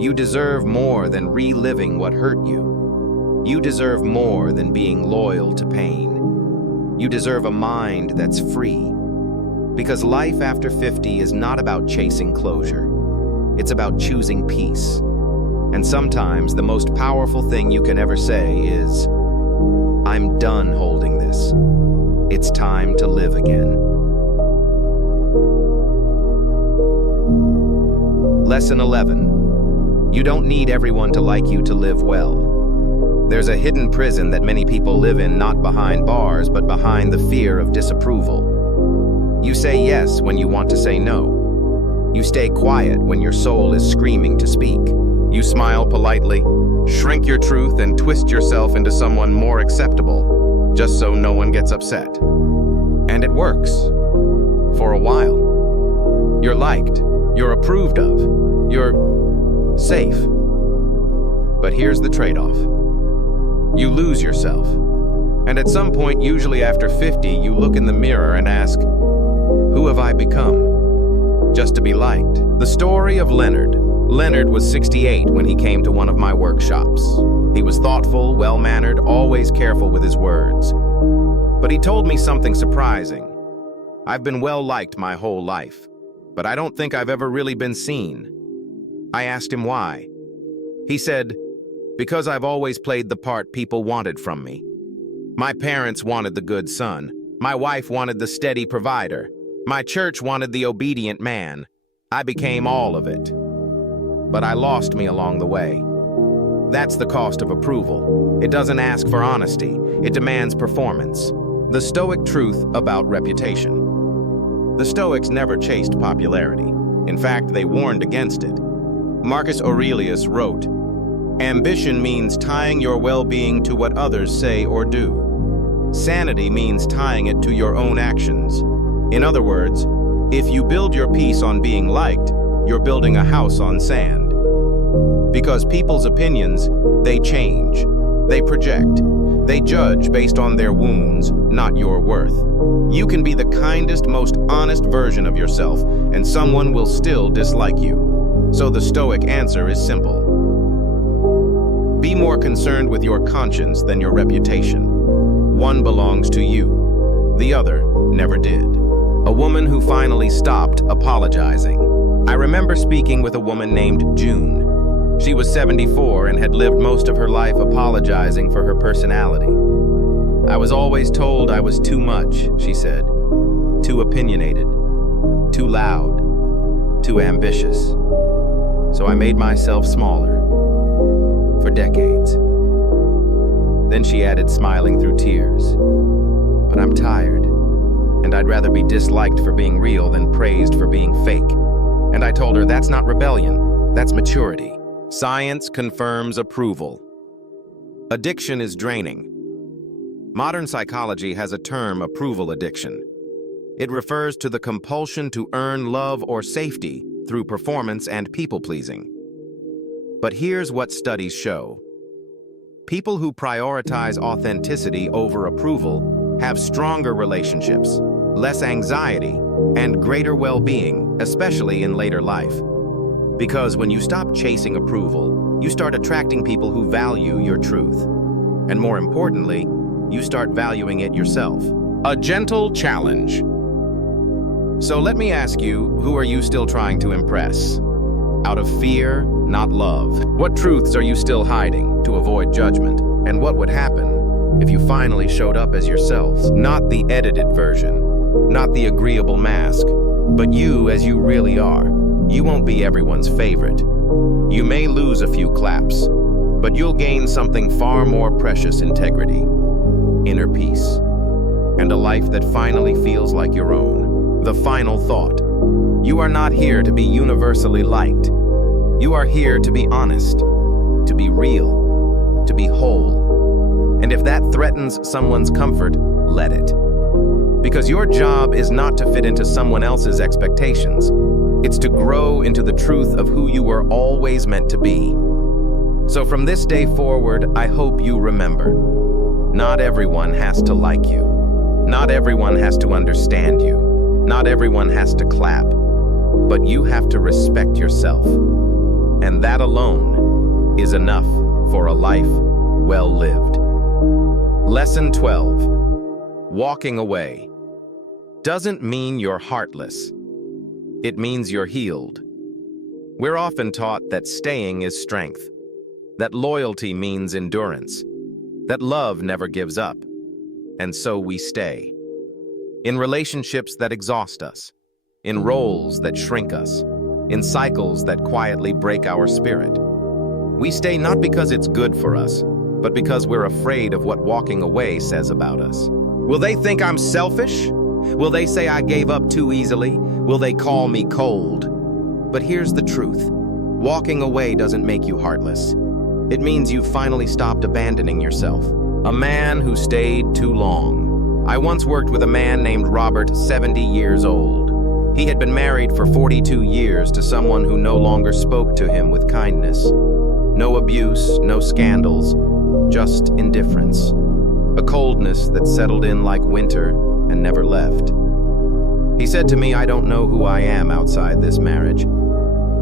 You deserve more than reliving what hurt you. You deserve more than being loyal to pain. You deserve a mind that's free. Because life after 50 is not about chasing closure. It's about choosing peace. And sometimes the most powerful thing you can ever say is, "I'm done holding this. It's time to live again." Lesson 11. You don't need everyone to like you to live well. There's a hidden prison that many people live in, not behind bars, but behind the fear of disapproval. You say yes when you want to say no. You stay quiet when your soul is screaming to speak. You smile politely, shrink your truth, and twist yourself into someone more acceptable, just so no one gets upset. And it works. For a while. You're liked. You're approved of. You're safe. But here's the trade-off. You lose yourself. And at some point, usually after 50, you look in the mirror and ask, who have I become? Just to be liked. The story of Leonard. Leonard was 68 when he came to one of my workshops. He was thoughtful, well-mannered, always careful with his words. But he told me something surprising. I've been well-liked my whole life, but I don't think I've ever really been seen. I asked him why. He said, because I've always played the part people wanted from me. My parents wanted the good son. My wife wanted the steady provider. My church wanted the obedient man. I became all of it. But I lost me along the way. That's the cost of approval. It doesn't ask for honesty. It demands performance. The Stoic truth about reputation. The Stoics never chased popularity. In fact, they warned against it. Marcus Aurelius wrote, "Ambition means tying your well-being to what others say or do. Sanity means tying it to your own actions. In other words, if you build your peace on being liked, you're building a house on sand. Because people's opinions, they change, they project, they judge based on their wounds, not your worth. You can be the kindest, most honest version of yourself, and someone will still dislike you. So the Stoic answer is simple. Be more concerned with your conscience than your reputation. One belongs to you. The other never did." A woman who finally stopped apologizing. I remember speaking with a woman named June. She was 74 and had lived most of her life apologizing for her personality. "I was always told I was too much," she said. "Too opinionated, too loud, too ambitious. So I made myself smaller. For decades." Then she added, smiling through tears, "But I'm tired, and I'd rather be disliked for being real than praised for being fake." And I told her, that's not rebellion, that's maturity. Science confirms approval. Addiction is draining. Modern psychology has a term, approval addiction. It refers to the compulsion to earn love or safety through performance and people-pleasing. But here's what studies show. People who prioritize authenticity over approval have stronger relationships, less anxiety, and greater well-being, especially in later life. Because when you stop chasing approval, you start attracting people who value your truth. And more importantly, you start valuing it yourself. A gentle challenge. So let me ask you, who are you still trying to impress? Out of fear, not love. What truths are you still hiding to avoid judgment? And what would happen if you finally showed up as yourself? Not the edited version, not the agreeable mask, but you as you really are. You won't be everyone's favorite. You may lose a few claps, but you'll gain something far more precious: integrity, inner peace, and a life that finally feels like your own. The final thought. You are not here to be universally liked. You are here to be honest, to be real, to be whole. And if that threatens someone's comfort, let it. Because your job is not to fit into someone else's expectations. It's to grow into the truth of who you were always meant to be. So from this day forward, I hope you remember, not everyone has to like you. Not everyone has to understand you. Not everyone has to clap. But you have to respect yourself. And that alone is enough for a life well lived. Lesson 12. Walking away doesn't mean you're heartless. It means you're healed. We're often taught that staying is strength, that loyalty means endurance, that love never gives up, and so we stay. In relationships that exhaust us, in roles that shrink us, in cycles that quietly break our spirit. We stay not because it's good for us, but because we're afraid of what walking away says about us. Will they think I'm selfish? Will they say I gave up too easily? Will they call me cold? But here's the truth. Walking away doesn't make you heartless. It means you've finally stopped abandoning yourself. A man who stayed too long. I once worked with a man named Robert, 70 years old. He had been married for 42 years to someone who no longer spoke to him with kindness. No abuse, no scandals, just indifference. a coldness that settled in like winter and never left. He said to me, "I don't know who I am outside this marriage,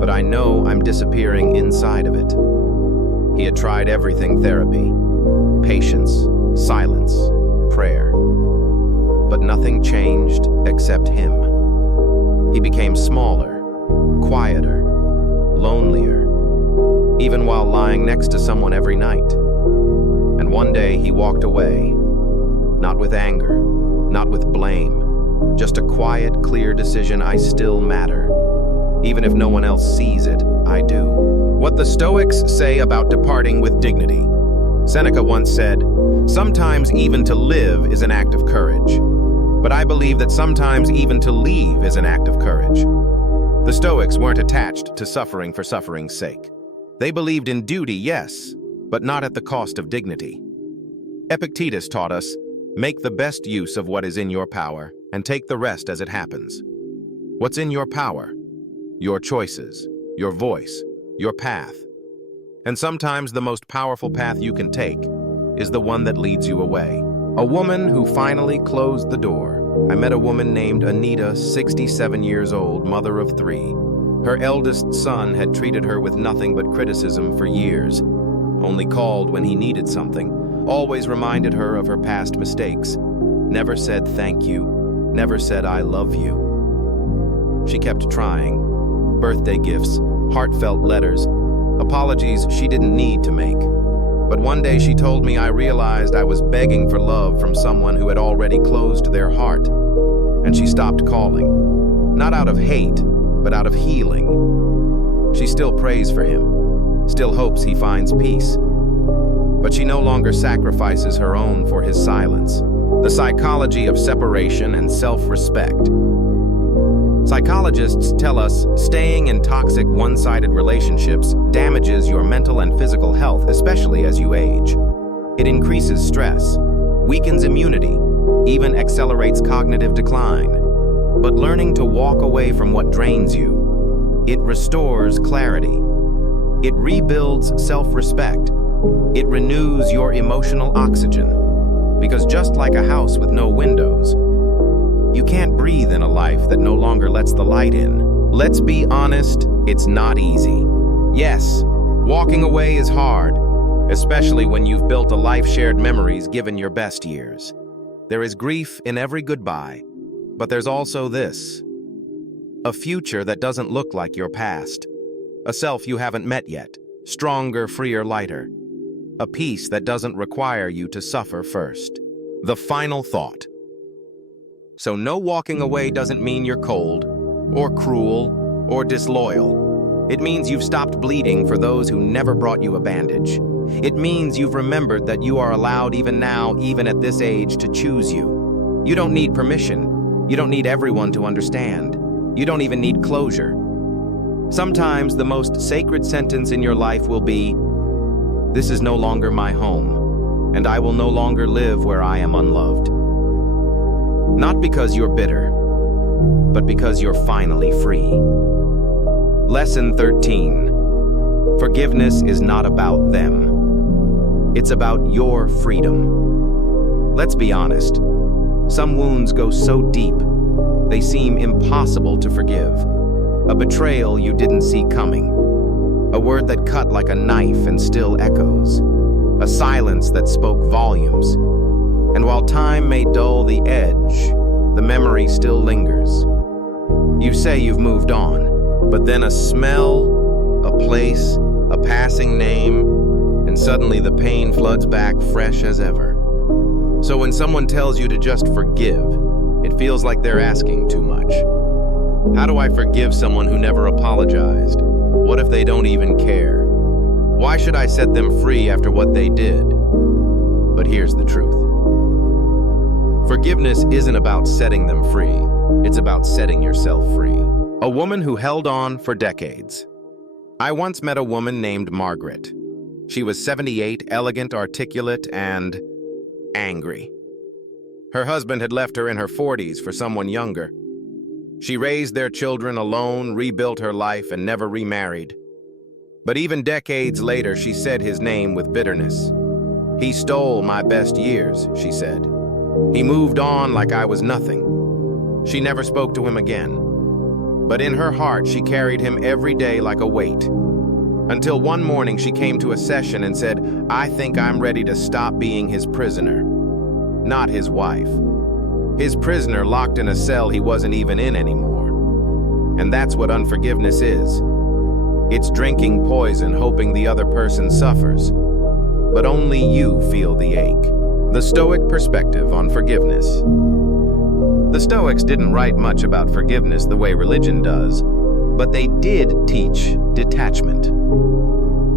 but I know I'm disappearing inside of it." He had tried everything: therapy, patience, silence, prayer. But nothing changed except him. He became smaller, quieter, lonelier, even while lying next to someone every night. And one day he walked away, not with anger, not with blame, just a quiet, clear decision: I still matter. Even if no one else sees it, I do. What the Stoics say about departing with dignity. Seneca once said, "Sometimes even to live is an act of courage." But I believe that sometimes even to leave is an act of courage. The Stoics weren't attached to suffering for suffering's sake. They believed in duty, yes, but not at the cost of dignity. Epictetus taught us, "Make the best use of what is in your power, and take the rest as it happens." What's in your power? Your choices, your voice, your path. And sometimes the most powerful path you can take is the one that leads you away. A woman who finally closed the door. I met a woman named Anita, 67 years old, mother of 3. Her eldest son had treated her with nothing but criticism for years, only called when he needed something, always reminded her of her past mistakes, never said thank you, never said I love you. She kept trying. Birthday gifts, heartfelt letters, apologies she didn't need to make. But one day she told me, I realized I was begging for love from someone who had already closed their heart. And she stopped calling, not out of hate, but out of healing. She still prays for him, still hopes he finds peace. But she no longer sacrifices her own for his silence. The psychology of separation and self-respect. Psychologists tell us staying in toxic, one-sided relationships damages your mental and physical health, especially as you age. It increases stress, weakens immunity, even accelerates cognitive decline. But learning to walk away from what drains you, it restores clarity. It rebuilds self-respect. It renews your emotional oxygen. Because just like a house with no windows, you can't breathe in a life that no longer lets the light in. Let's be honest, it's not easy. Yes, walking away is hard, especially when you've built a life shared memories given your best years. There is grief in every goodbye, but there's also this: a future that doesn't look like your past, a self you haven't met yet, stronger, freer, lighter, a peace that doesn't require you to suffer first. The final thought. So no, walking away doesn't mean you're cold, or cruel, or disloyal. It means you've stopped bleeding for those who never brought you a bandage. It means you've remembered that you are allowed even now, even at this age, to choose you. You don't need permission. You don't need everyone to understand. You don't even need closure. Sometimes the most sacred sentence in your life will be, "This is no longer my home, and I will no longer live where I am unloved." Not because you're bitter, but because you're finally free. Lesson 13. Forgiveness is not about them. It's about your freedom. Let's be honest. Some wounds go so deep, they seem impossible to forgive. A betrayal you didn't see coming. A word that cut like a knife and still echoes. A silence that spoke volumes. And while time may dull the edge, the memory still lingers. You say you've moved on, but then a smell, a place, a passing name, and suddenly the pain floods back fresh as ever. So when someone tells you to just forgive, it feels like they're asking too much. How do I forgive someone who never apologized? What if they don't even care? Why should I set them free after what they did? But here's the truth. Forgiveness isn't about setting them free. It's about setting yourself free. A woman who held on for decades. I once met a woman named Margaret. She was 78, elegant, articulate, and angry. Her husband had left her in her 40s for someone younger. She raised their children alone, rebuilt her life, and never remarried. But even decades later, she said his name with bitterness. He stole my best years, she said. He moved on like I was nothing. She never spoke to him again. But in her heart, she carried him every day like a weight. Until one morning she came to a session and said, "I think I'm ready to stop being his prisoner." Not his wife. His prisoner locked in a cell he wasn't even in anymore. And that's what unforgiveness is. It's drinking poison hoping the other person suffers. But only you feel the ache. The Stoic perspective on forgiveness. The Stoics didn't write much about forgiveness the way religion does, but they did teach detachment.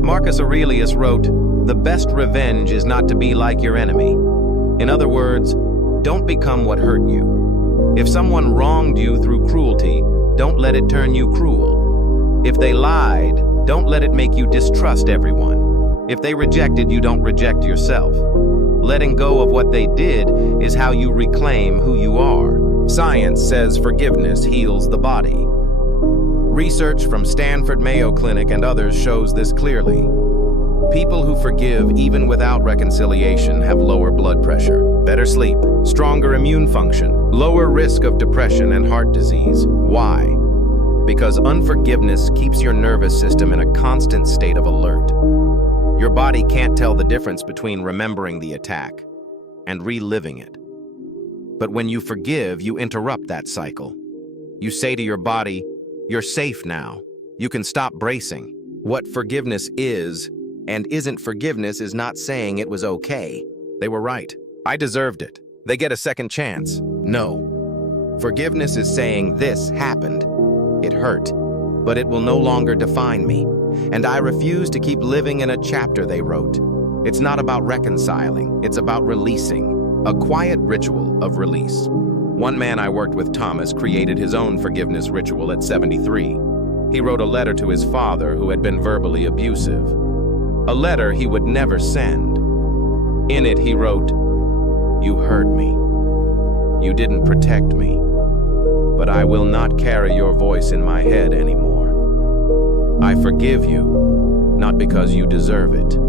Marcus Aurelius wrote, "The best revenge is not to be like your enemy." In other words, don't become what hurt you. If someone wronged you through cruelty, don't let it turn you cruel. If they lied, don't let it make you distrust everyone. If they rejected you, don't reject yourself. Letting go of what they did is how you reclaim who you are. Science says forgiveness heals the body. Research from Stanford Mayo Clinic and others shows this clearly. People who forgive even without reconciliation have lower blood pressure, better sleep, stronger immune function, lower risk of depression and heart disease. Why? Because unforgiveness keeps your nervous system in a constant state of alert. Your body can't tell the difference between remembering the attack and reliving it. But when you forgive, you interrupt that cycle. You say to your body, "You're safe now. You can stop bracing." What forgiveness is and isn't forgiveness is not saying it was okay. They were right. I deserved it. They get a second chance. No. Forgiveness is saying this happened. It hurt, but it will no longer define me. And I refuse to keep living in a chapter they wrote. It's not about reconciling. It's about releasing. A quiet ritual of release. One man I worked with, Thomas, created his own forgiveness ritual at 73. He wrote a letter to his father who had been verbally abusive. A letter he would never send. In it, he wrote, "You hurt me. You didn't protect me. But I will not carry your voice in my head anymore. I forgive you, not because you deserve it,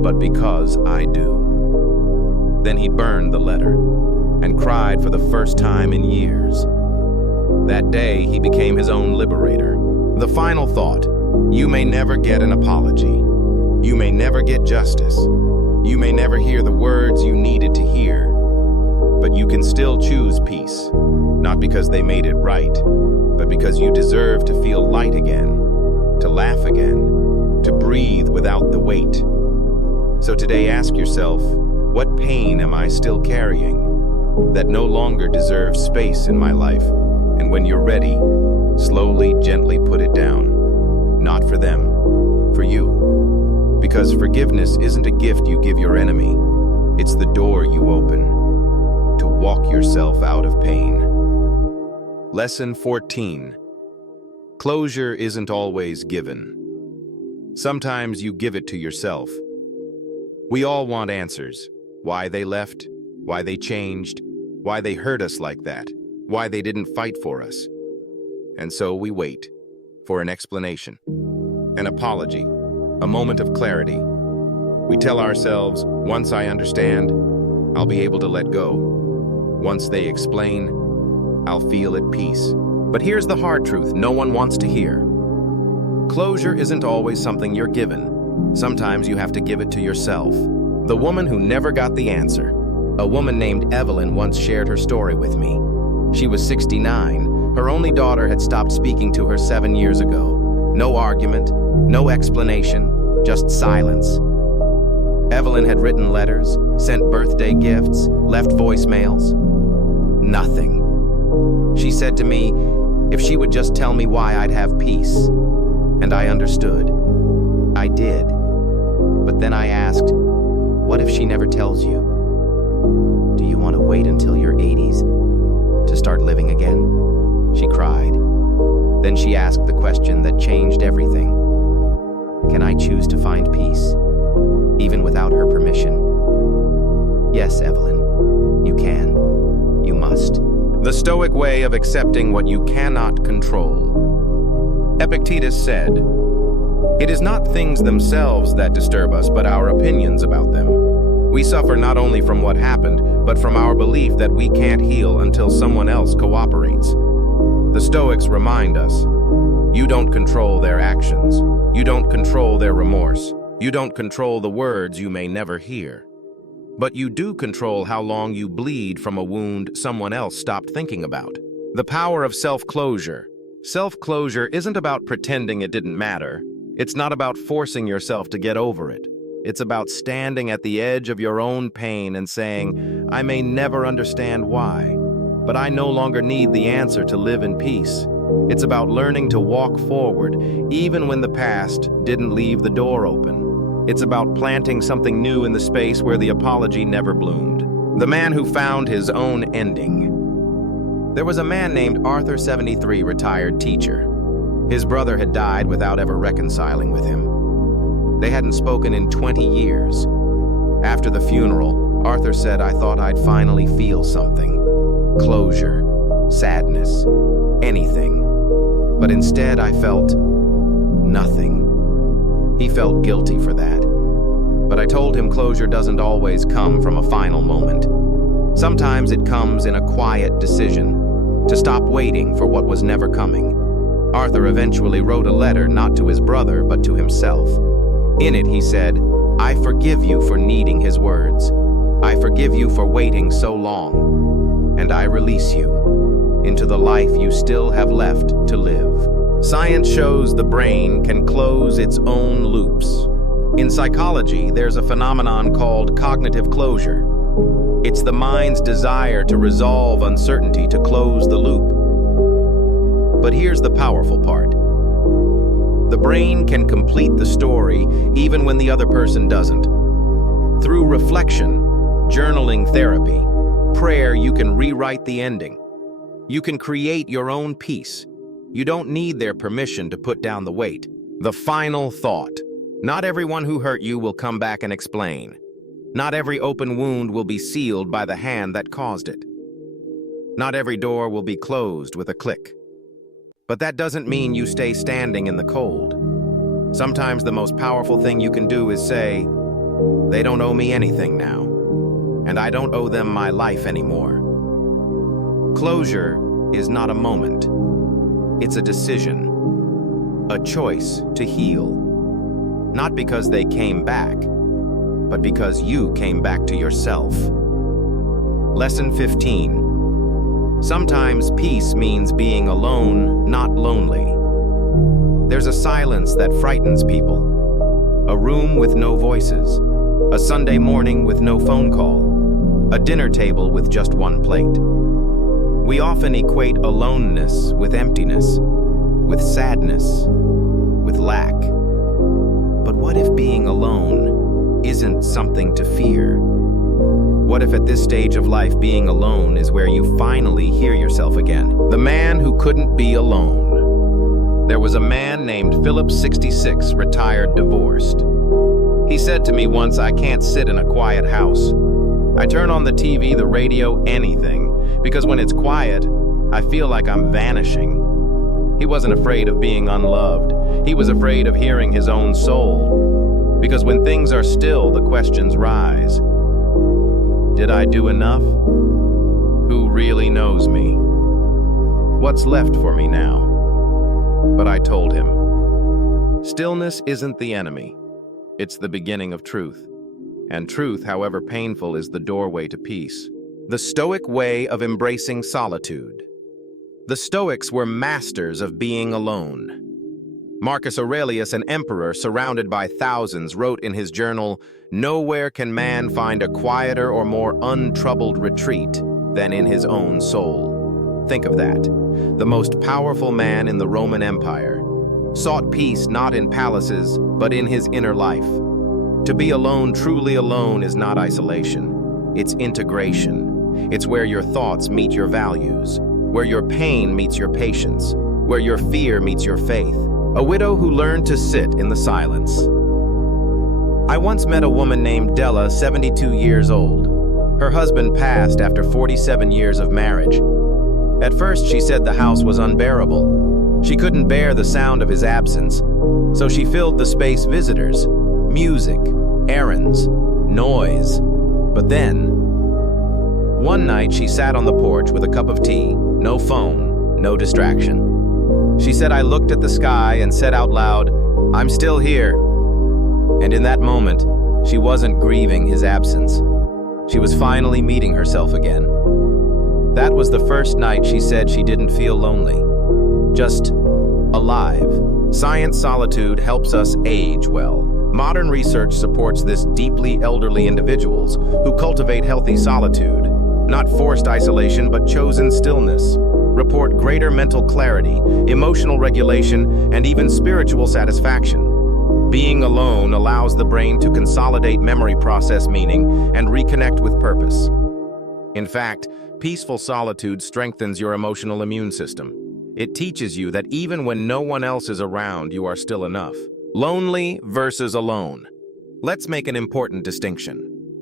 but because I do." Then he burned the letter and cried for the first time in years. That day, he became his own liberator. The final thought: you may never get an apology. You may never get justice. You may never hear the words you needed to hear. But you can still choose peace, not because they made it right, but because you deserve to feel light again, to laugh again, to breathe without the weight. So today ask yourself, what pain am I still carrying that no longer deserves space in my life? And when you're ready, slowly, gently put it down. Not for them, for you. Because forgiveness isn't a gift you give your enemy. It's the door you open to walk yourself out of pain. Lesson 14. Closure isn't always given. Sometimes you give it to yourself. We all want answers. Why they left, why they changed, why they hurt us like that, why they didn't fight for us. And so we wait for an explanation, an apology, a moment of clarity. We tell ourselves, once I understand, I'll be able to let go. Once they explain, I'll feel at peace. But here's the hard truth no one wants to hear. Closure isn't always something you're given. Sometimes you have to give it to yourself. The woman who never got the answer. A woman named Evelyn once shared her story with me. She was 69. Her only daughter had stopped speaking to her 7 years ago. No argument, no explanation, just silence. Evelyn had written letters, sent birthday gifts, left voicemails. Nothing. She said to me, if she would just tell me why, I'd have peace. And I understood. I did. But then I asked, what if she never tells you? Do you want to wait until your 80s to start living again? She cried. Then she asked the question that changed everything. Can I choose to find peace, even without her permission? Yes, Evelyn, you can. You must. The Stoic way of accepting what you cannot control. Epictetus said, "It is not things themselves that disturb us, but our opinions about them." We suffer not only from what happened, but from our belief that we can't heal until someone else cooperates. The Stoics remind us, you don't control their actions. You don't control their remorse. You don't control the words you may never hear. But you do control how long you bleed from a wound someone else stopped thinking about. The power of self-closure. Self-closure isn't about pretending it didn't matter. It's not about forcing yourself to get over it. It's about standing at the edge of your own pain and saying, I may never understand why, but I no longer need the answer to live in peace. It's about learning to walk forward, even when the past didn't leave the door open. It's about planting something new in the space where the apology never bloomed. The man who found his own ending. There was a man named Arthur 73, retired teacher. His brother had died without ever reconciling with him. They hadn't spoken in 20 years. After the funeral, Arthur said, I thought I'd finally feel something. Closure, sadness, anything. But instead I felt nothing. He felt guilty for that. But I told him closure doesn't always come from a final moment. Sometimes it comes in a quiet decision to stop waiting for what was never coming. Arthur eventually wrote a letter not to his brother, but to himself. In it he said, I forgive you for needing his words. I forgive you for waiting so long. And I release you into the life you still have left to live. Science shows the brain can close its own loops. In psychology, there's a phenomenon called cognitive closure. It's the mind's desire to resolve uncertainty, to close the loop. But here's the powerful part. The brain can complete the story even when the other person doesn't. Through reflection, journaling therapy, prayer, you can rewrite the ending. You can create your own peace. You don't need their permission to put down the weight. The final thought. Not everyone who hurt you will come back and explain. Not every open wound will be sealed by the hand that caused it. Not every door will be closed with a click. But that doesn't mean you stay standing in the cold. Sometimes the most powerful thing you can do is say, they don't owe me anything now, and I don't owe them my life anymore. Closure is not a moment. It's a decision, a choice to heal. Not because they came back, but because you came back to yourself. Lesson 15. Sometimes peace means being alone, not lonely. There's a silence that frightens people. A room with no voices. A Sunday morning with no phone call. A dinner table with just one plate. We often equate aloneness with emptiness, with sadness, with lack. But what if being alone isn't something to fear? What if at this stage of life being alone is where you finally hear yourself again? The man who couldn't be alone. There was a man named Philip 66, retired divorced. He said to me once, I can't sit in a quiet house. I turn on the TV, the radio, anything, because when it's quiet, I feel like I'm vanishing. He wasn't afraid of being unloved. He was afraid of hearing his own soul. Because when things are still, the questions rise. Did I do enough? Who really knows me? What's left for me now? But I told him, stillness isn't the enemy. It's the beginning of truth. And truth, however painful, is the doorway to peace. The Stoic way of embracing solitude. The Stoics were masters of being alone. Marcus Aurelius, an emperor surrounded by thousands, wrote in his journal, "Nowhere can man find a quieter or more untroubled retreat than in his own soul." Think of that. The most powerful man in the Roman Empire sought peace not in palaces, but in his inner life. To be alone, truly alone, is not isolation. It's integration. It's where your thoughts meet your values, where your pain meets your patience, where your fear meets your faith. A widow who learned to sit in the silence. I once met a woman named Della, 72 years old. Her husband passed after 47 years of marriage. At first, she said the house was unbearable. She couldn't bear the sound of his absence, so she filled the space visitors, music, errands, noise. But then, one night she sat on the porch with a cup of tea, no phone, no distraction. She said, "I looked at the sky and said out loud, 'I'm still here.'" And in that moment, she wasn't grieving his absence. She was finally meeting herself again. That was the first night she said she didn't feel lonely, just alive. Science solitude helps us age well. Modern research supports this deeply elderly individuals who cultivate healthy solitude, not forced isolation but chosen stillness, report greater mental clarity, emotional regulation, and even spiritual satisfaction. Being alone allows the brain to consolidate memory, process meaning, and reconnect with purpose. In fact, peaceful solitude strengthens your emotional immune system. It teaches you that even when no one else is around, you are still enough. Lonely versus alone. Let's make an important distinction.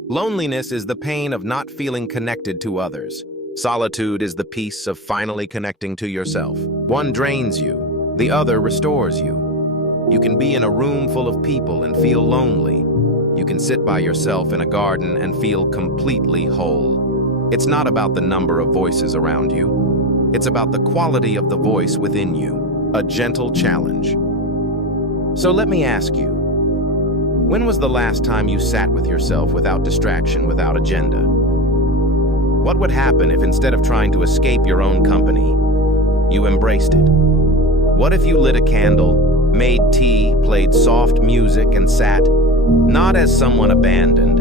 Loneliness is the pain of not feeling connected to others. Solitude is the peace of finally connecting to yourself. One drains you, the other restores you. You can be in a room full of people and feel lonely. You can sit by yourself in a garden and feel completely whole. It's not about the number of voices around you. It's about the quality of the voice within you, a gentle challenge. So let me ask you, when was the last time you sat with yourself without distraction, without agenda? What would happen if instead of trying to escape your own company, you embraced it? What if you lit a candle, made tea, played soft music, and sat, not as someone abandoned,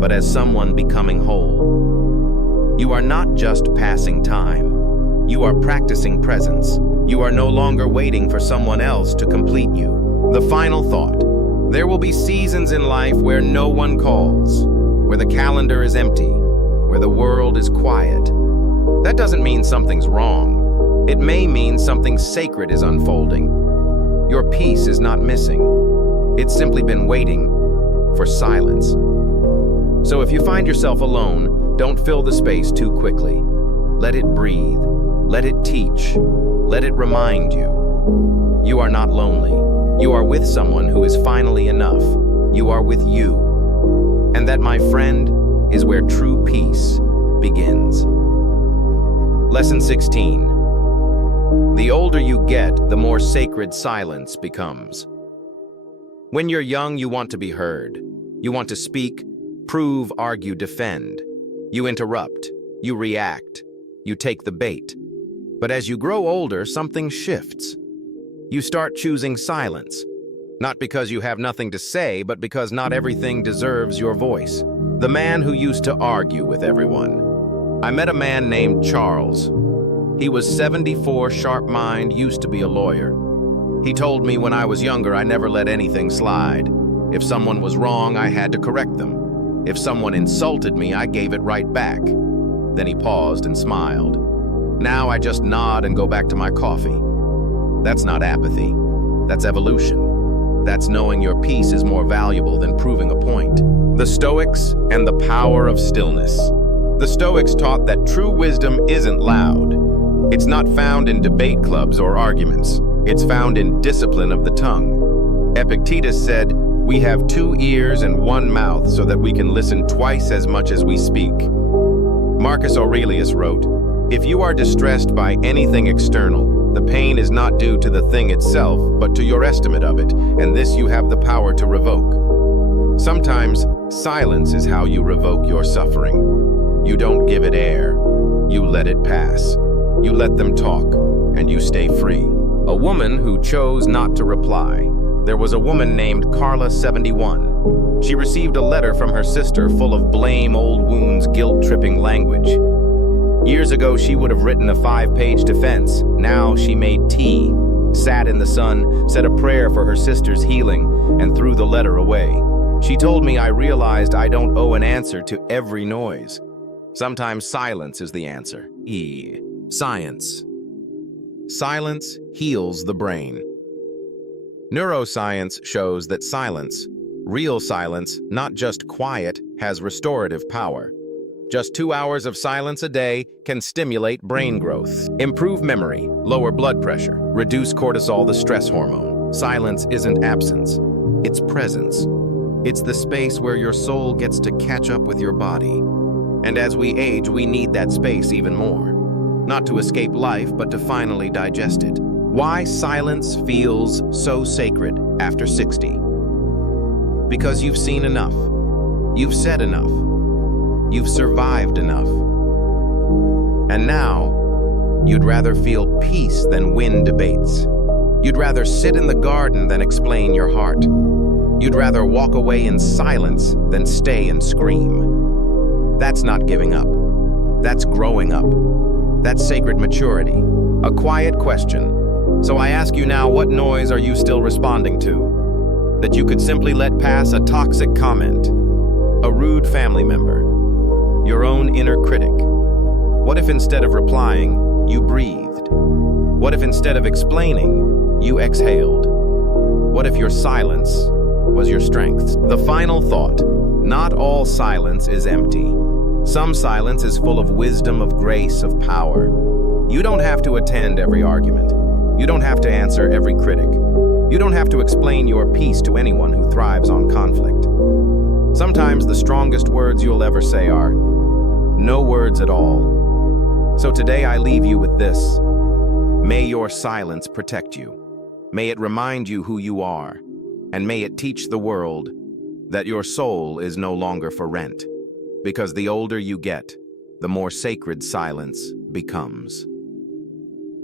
but as someone becoming whole? You are not just passing time. You are practicing presence. You are no longer waiting for someone else to complete you. The final thought. There will be seasons in life where no one calls, where the calendar is empty, where the world is quiet. That doesn't mean something's wrong. It may mean something sacred is unfolding. Your peace is not missing. It's simply been waiting for silence. So if you find yourself alone, don't fill the space too quickly. Let it breathe. Let it teach. Let it remind you. You are not lonely. You are with someone who is finally enough. You are with you. And that, my friend, is where true peace begins. Lesson 16. The older you get, the more sacred silence becomes. When you're young, you want to be heard. You want to speak, prove, argue, defend. You interrupt. You react. You take the bait. But as you grow older, something shifts. You start choosing silence, not because you have nothing to say, but because not everything deserves your voice. The man who used to argue with everyone. I met a man named Charles. He was 74, sharp mind, used to be a lawyer. He told me when I was younger I never let anything slide. If someone was wrong, I had to correct them. If someone insulted me, I gave it right back. Then he paused and smiled. Now I just nod and go back to my coffee. That's not apathy. That's evolution. That's knowing your peace is more valuable than proving a point. The Stoics and the power of stillness. The Stoics taught that true wisdom isn't loud. It's not found in debate clubs or arguments. It's found in discipline of the tongue. Epictetus said, "We have 2 ears and 1 mouth so that we can listen twice as much as we speak." Marcus Aurelius wrote, "If you are distressed by anything external, the pain is not due to the thing itself, but to your estimate of it, and this you have the power to revoke." Sometimes, silence is how you revoke your suffering. You don't give it air. You let it pass. You let them talk, and you stay free. A woman who chose not to reply. There was a woman named Carla, 71. She received a letter from her sister full of blame, old wounds, guilt-tripping language. Years ago, she would have written a 5-page defense. Now she made tea, sat in the sun, said a prayer for her sister's healing, and threw the letter away. She told me, "I realized I don't owe an answer to every noise. Sometimes silence is the answer." Science. Silence heals the brain. Neuroscience shows that silence, real silence, not just quiet, has restorative power. Just 2 hours of silence a day can stimulate brain growth, improve memory, lower blood pressure, reduce cortisol, the stress hormone. Silence isn't absence, it's presence. It's the space where your soul gets to catch up with your body. And as we age, we need that space even more. Not to escape life, but to finally digest it. Why silence feels so sacred after 60? Because you've seen enough. You've said enough. You've survived enough. And now, you'd rather feel peace than win debates. You'd rather sit in the garden than explain your heart. You'd rather walk away in silence than stay and scream. That's not giving up. That's growing up. That's sacred maturity. A quiet question. So I ask you now, what noise are you still responding to? That you could simply let pass a toxic comment, a rude family member, your own inner critic. What if instead of replying, you breathed? What if instead of explaining, you exhaled? What if your silence was your strength? The final thought: not all silence is empty. Some silence is full of wisdom, of grace, of power. You don't have to attend every argument. You don't have to answer every critic. You don't have to explain your peace to anyone who thrives on conflict. Sometimes the strongest words you'll ever say are no words at all. So today I leave you with this. May your silence protect you. May it remind you who you are. And may it teach the world that your soul is no longer for rent. Because the older you get, the more sacred silence becomes.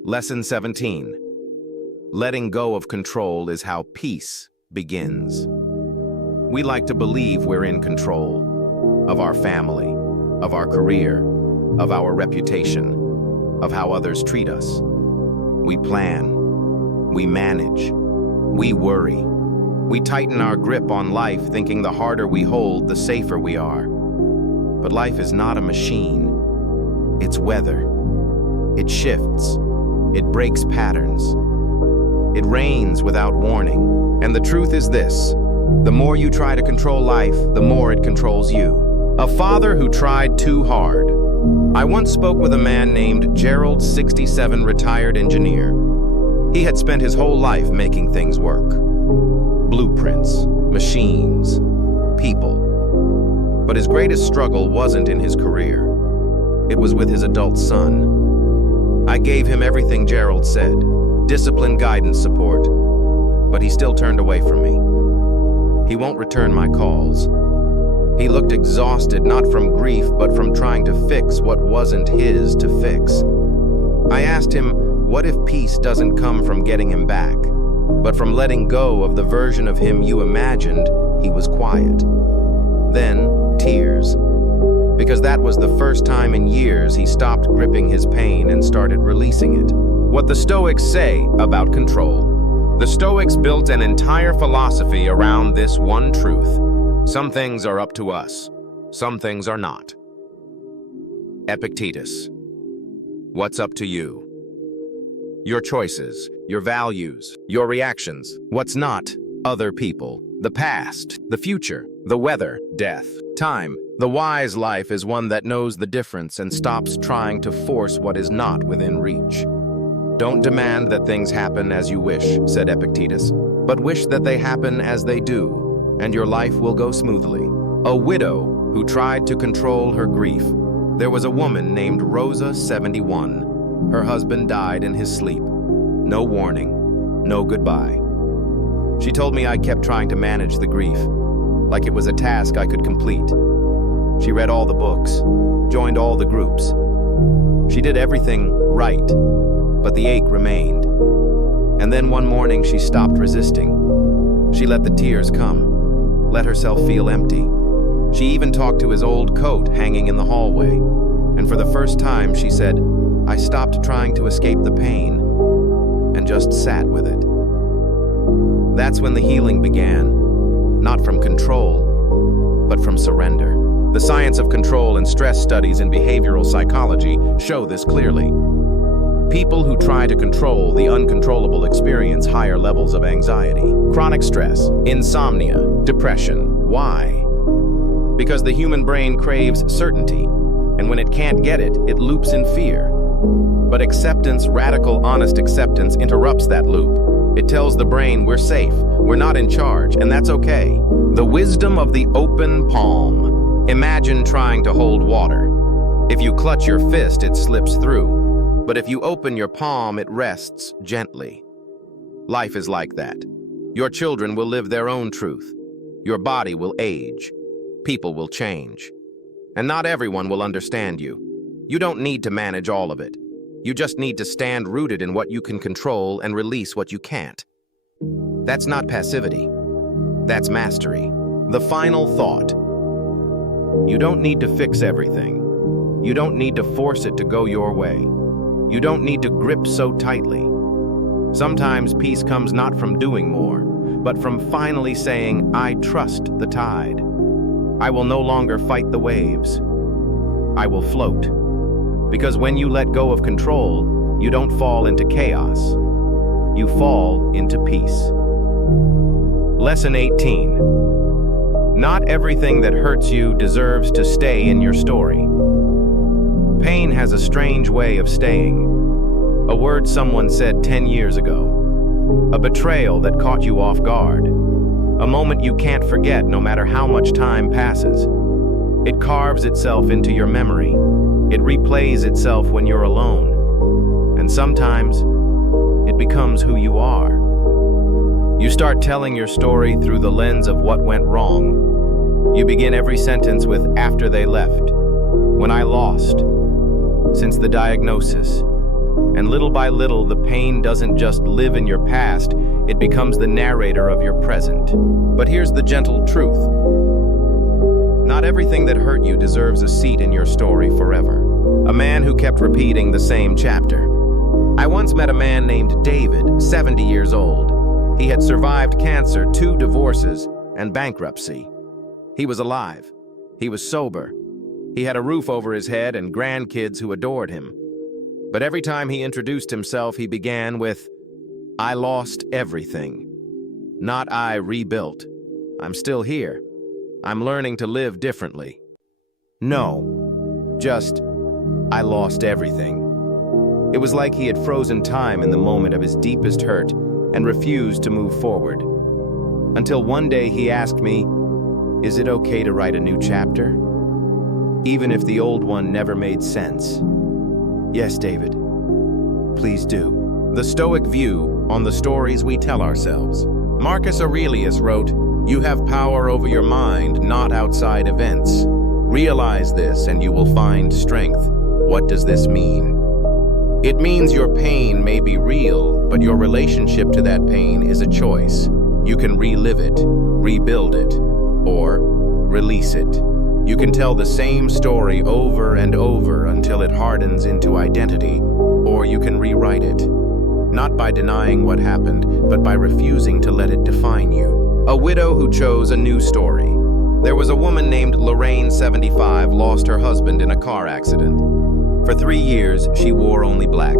Lesson 17. Letting go of control is how peace begins. We like to believe we're in control of our family, of our career, of our reputation, of how others treat us. We plan, we manage, we worry. We tighten our grip on life, thinking the harder we hold, the safer we are. But life is not a machine. It's weather. It shifts. It breaks patterns. It rains without warning. And the truth is this: the more you try to control life, the more it controls you. A father who tried too hard. I once spoke with a man named Gerald, 67, retired engineer. He had spent his whole life making things work. Blueprints, machines, people. But his greatest struggle wasn't in his career. It was with his adult son. I gave him everything Gerald said, discipline, guidance, support, but he still turned away from me. He won't return my calls. He looked exhausted, not from grief, but from trying to fix what wasn't his to fix. I asked him, what if peace doesn't come from getting him back, but from letting go of the version of him you imagined? He was quiet. Then, tears. Because that was the first time in years he stopped gripping his pain and started releasing it. What the Stoics say about control. The Stoics built an entire philosophy around this one truth. Some things are up to us. Some things are not. Epictetus. What's up to you? Your choices, your values, your reactions. What's not? Other people, the past, the future, the weather, death, time. The wise life is one that knows the difference and stops trying to force what is not within reach. Don't demand that things happen as you wish, said Epictetus, but wish that they happen as they do, and your life will go smoothly. A widow who tried to control her grief. There was a woman named Rosa, 71. Her husband died in his sleep. No warning, no goodbye. She told me I kept trying to manage the grief, like it was a task I could complete. She read all the books, joined all the groups. She did everything right, but the ache remained. And then one morning she stopped resisting. She let the tears come, let herself feel empty. She even talked to his old coat hanging in the hallway. And for the first time, she said, I stopped trying to escape the pain and just sat with it. That's when the healing began, not from control, but from surrender. The science of control and stress studies in behavioral psychology show this clearly. People who try to control the uncontrollable experience higher levels of anxiety, chronic stress, insomnia, depression. Why? Because the human brain craves certainty, and when it can't get it, it loops in fear. But acceptance, radical, honest acceptance, interrupts that loop. It tells the brain we're safe, we're not in charge, and that's okay. The wisdom of the open palm. Imagine trying to hold water. If you clutch your fist, it slips through. But if you open your palm, it rests gently. Life is like that. Your children will live their own truth. Your body will age. People will change. And not everyone will understand you. You don't need to manage all of it. You just need to stand rooted in what you can control and release what you can't. That's not passivity. That's mastery. The final thought. You don't need to fix everything. You don't need to force it to go your way. You don't need to grip so tightly. Sometimes peace comes not from doing more, but from finally saying, I trust the tide. I will no longer fight the waves. I will float. Because when you let go of control, you don't fall into chaos. You fall into peace. Lesson 18. Not everything that hurts you deserves to stay in your story. Pain has a strange way of staying. A word someone said 10 years ago. A betrayal that caught you off guard. A moment you can't forget no matter how much time passes. It carves itself into your memory. It replays itself when you're alone. And sometimes, it becomes who you are. You start telling your story through the lens of what went wrong. You begin every sentence with, after they left, when I lost, since the diagnosis. And little by little, the pain doesn't just live in your past, it becomes the narrator of your present. But here's the gentle truth. Not everything that hurt you deserves a seat in your story forever. A man who kept repeating the same chapter. I once met a man named David, 70 years old. He had survived cancer, 2 divorces, and bankruptcy. He was alive. He was sober. He had a roof over his head and grandkids who adored him. But every time he introduced himself, he began with, I lost everything. Not I rebuilt. I'm still here. I'm learning to live differently. No, just, I lost everything. It was like he had frozen time in the moment of his deepest hurt and refused to move forward. Until one day he asked me, is it okay to write a new chapter? Even if the old one never made sense. Yes, David. Please do. The Stoic view on the stories we tell ourselves. Marcus Aurelius wrote, you have power over your mind, not outside events. Realize this and you will find strength. What does this mean? It means your pain may be real, but your relationship to that pain is a choice. You can relive it, rebuild it, or release it. You can tell the same story over and over until it hardens into identity, or you can rewrite it. Not by denying what happened, but by refusing to let it define you. A widow who chose a new story. There was a woman named Lorraine, 75, lost her husband in a car accident. For 3 years, she wore only black.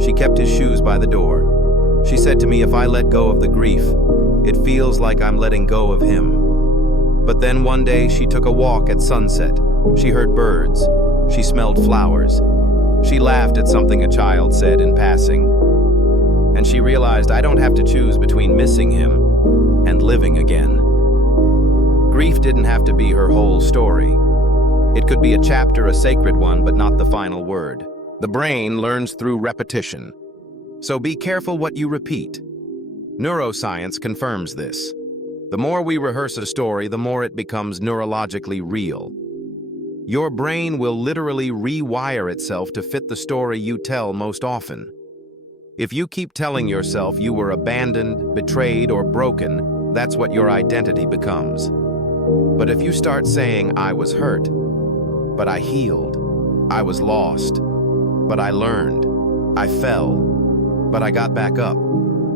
She kept his shoes by the door. She said to me, if I let go of the grief, it feels like I'm letting go of him. But then one day she took a walk at sunset. She heard birds. She smelled flowers. She laughed at something a child said in passing. And she realized I don't have to choose between missing him and living again. Grief didn't have to be her whole story. It could be a chapter, a sacred one, but not the final word. The brain learns through repetition. So be careful what you repeat. Neuroscience confirms this. The more we rehearse a story, the more it becomes neurologically real. Your brain will literally rewire itself to fit the story you tell most often. If you keep telling yourself you were abandoned, betrayed, or broken, that's what your identity becomes. But if you start saying, I was hurt, but I healed, I was lost, but I learned, I fell, but I got back up,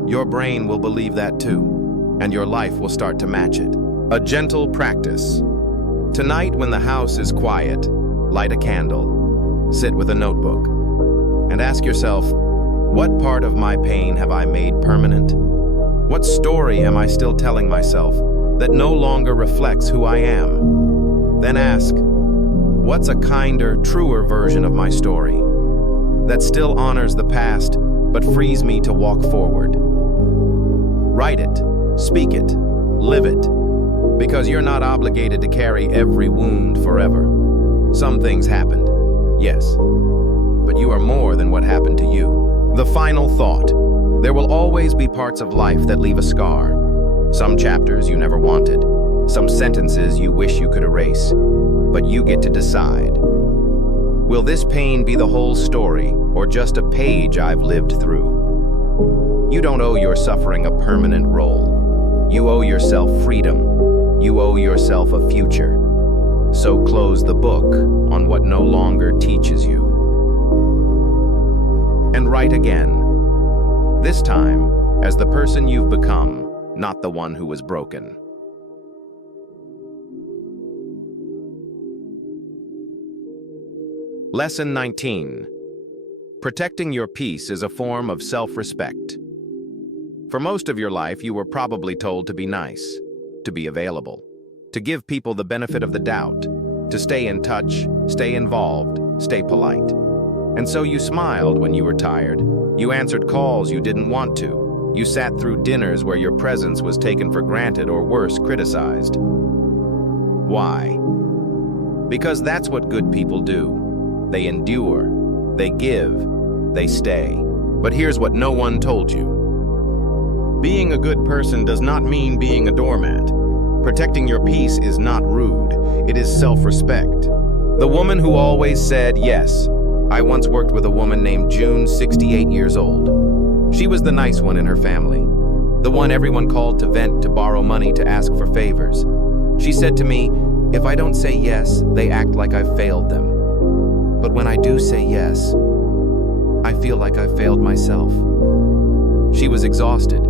your brain will believe that too, and your life will start to match it. A gentle practice. Tonight, when the house is quiet, light a candle, sit with a notebook, and ask yourself, what part of my pain have I made permanent? What story am I still telling myself that no longer reflects who I am? Then ask, what's a kinder, truer version of my story that still honors the past but frees me to walk forward? Write it, speak it, live it, because you're not obligated to carry every wound forever. Some things happened, yes, but you are more than what happened to you. The final thought. There will always be parts of life that leave a scar. Some chapters you never wanted, some sentences you wish you could erase, but you get to decide. Will this pain be the whole story, or just a page I've lived through? You don't owe your suffering a permanent role. You owe yourself freedom. You owe yourself a future. So close the book on what no longer teaches you. And write again. This time, as the person you've become, not the one who was broken. Lesson 19. Protecting your peace is a form of self-respect. For most of your life, you were probably told to be nice, to be available, to give people the benefit of the doubt, to stay in touch, stay involved, stay polite. And so you smiled when you were tired. You answered calls you didn't want to. You sat through dinners where your presence was taken for granted or worse, criticized. Why? Because that's what good people do. They endure, they give, they stay. But here's what no one told you. Being a good person does not mean being a doormat. Protecting your peace is not rude, it is self-respect. The woman who always said yes. I once worked with a woman named June, 68 years old. She was the nice one in her family, the one everyone called to vent, to borrow money, to ask for favors. She said to me, if I don't say yes, they act like I've failed them. But when I do say yes, I feel like I failed myself. She was exhausted,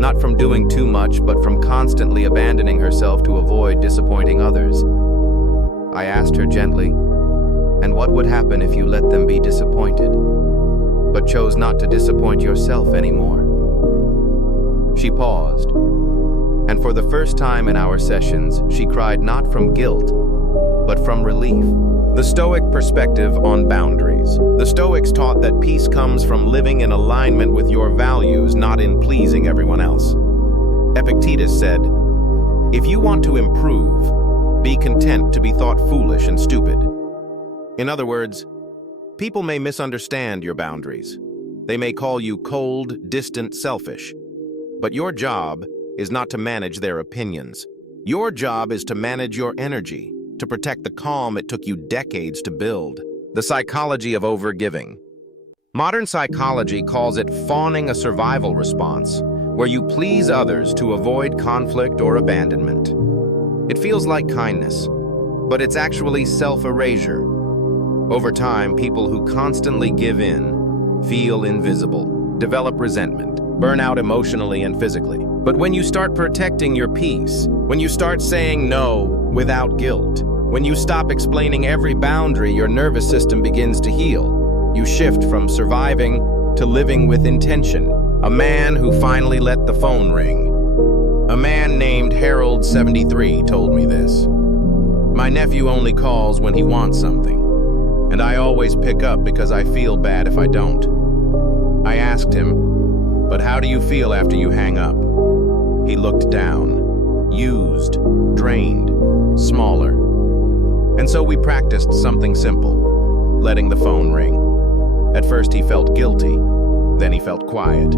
not from doing too much, but from constantly abandoning herself to avoid disappointing others. I asked her gently, and what would happen if you let them be disappointed, but chose not to disappoint yourself anymore? She paused, and for the first time in our sessions, she cried not from guilt, but from relief. The Stoic perspective on boundaries. The Stoics taught that peace comes from living in alignment with your values, not in pleasing everyone else. Epictetus said, if you want to improve, be content to be thought foolish and stupid. In other words, people may misunderstand your boundaries. They may call you cold, distant, selfish. But your job is not to manage their opinions. Your job is to manage your energy, to protect the calm it took you decades to build. The psychology of overgiving. Modern psychology calls it fawning a survival response, where you please others to avoid conflict or abandonment. It feels like kindness, but it's actually self-erasure. Over time, people who constantly give in feel invisible, develop resentment, burn out emotionally and physically. But when you start protecting your peace, when you start saying no without guilt, when you stop explaining every boundary, your nervous system begins to heal. You shift from surviving to living with intention. A man who finally let the phone ring. A man named Harold, 73, told me this. My nephew only calls when he wants something, and I always pick up because I feel bad if I don't. I asked him, but how do you feel after you hang up? He looked down, used, drained, smaller. And so we practiced something simple, letting the phone ring. At first he felt guilty, then he felt quiet,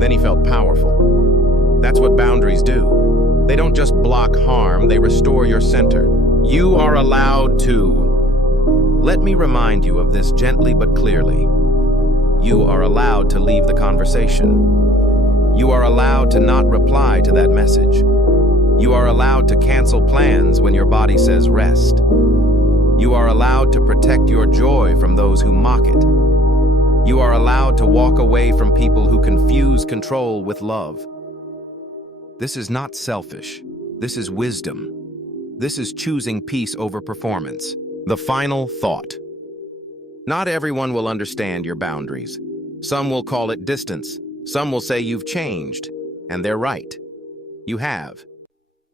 then he felt powerful. That's what boundaries do. They don't just block harm, they restore your center. You are allowed to. Let me remind you of this gently but clearly. You are allowed to leave the conversation. You are allowed to not reply to that message. You are allowed to cancel plans when your body says rest. You are allowed to protect your joy from those who mock it. You are allowed to walk away from people who confuse control with love. This is not selfish. This is wisdom. This is choosing peace over performance. The final thought. Not everyone will understand your boundaries. Some will call it distance. Some will say you've changed, and they're right. You have.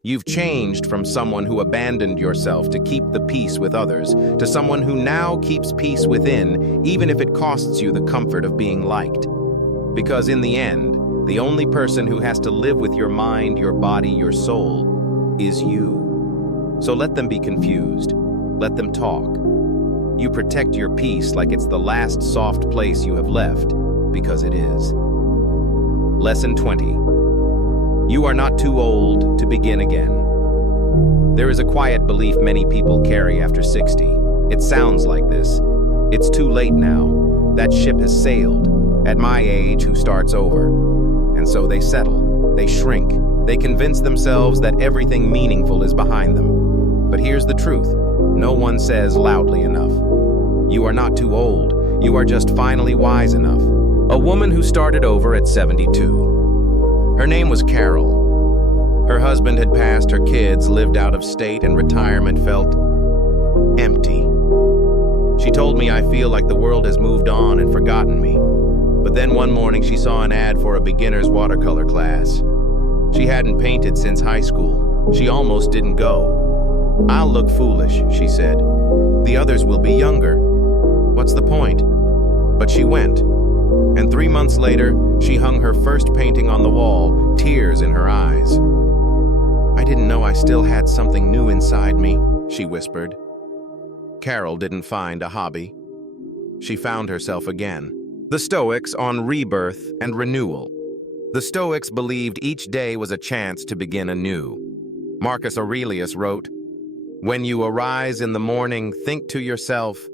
You've changed from someone who abandoned yourself to keep the peace with others to someone who now keeps peace within, even if it costs you the comfort of being liked. Because in the end, The only person who has to live with your mind, your body, your soul is you. So let them be confused. Let them talk. You protect your peace like it's the last soft place you have left, because it is. Lesson 20. You are not too old to begin again. There is a quiet belief many people carry after 60. It sounds like this. It's too late now. That ship has sailed. At my age, who starts over? And so they settle. They shrink. They convince themselves that everything meaningful is behind them. But here's the truth. No one says loudly enough. You are not too old. You are just finally wise enough. A woman who started over at 72. Her name was Carol. Her husband had passed, her kids lived out of state, and retirement felt empty. She told me, I feel like the world has moved on and forgotten me. But then one morning she saw an ad for a beginner's watercolor class. She hadn't painted since high school. She almost didn't go. I'll look foolish, she said. The others will be younger. What's the point? But she went. And 3 months later, she hung her first painting on the wall, tears in her eyes. I didn't know I still had something new inside me, she whispered. Carol didn't find a hobby. She found herself again. The Stoics on rebirth and renewal. The Stoics believed each day was a chance to begin anew. Marcus Aurelius wrote, "When you arise in the morning, think to yourself,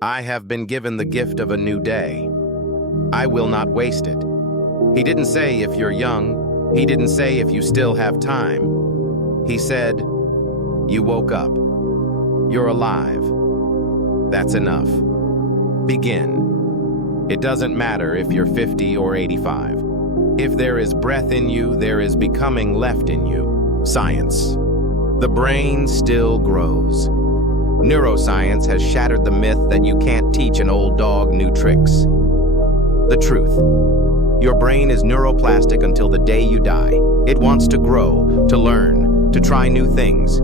I have been given the gift of a new day. I will not waste it." He didn't say if you're young. He didn't say if you still have time. He said, you woke up. You're alive. That's enough. Begin. It doesn't matter if you're 50 or 85. If there is breath in you, there is becoming left in you. Science. The brain still grows. Neuroscience has shattered the myth that you can't teach an old dog new tricks. The truth. Your brain is neuroplastic until the day you die. It wants to grow, to learn, to try new things.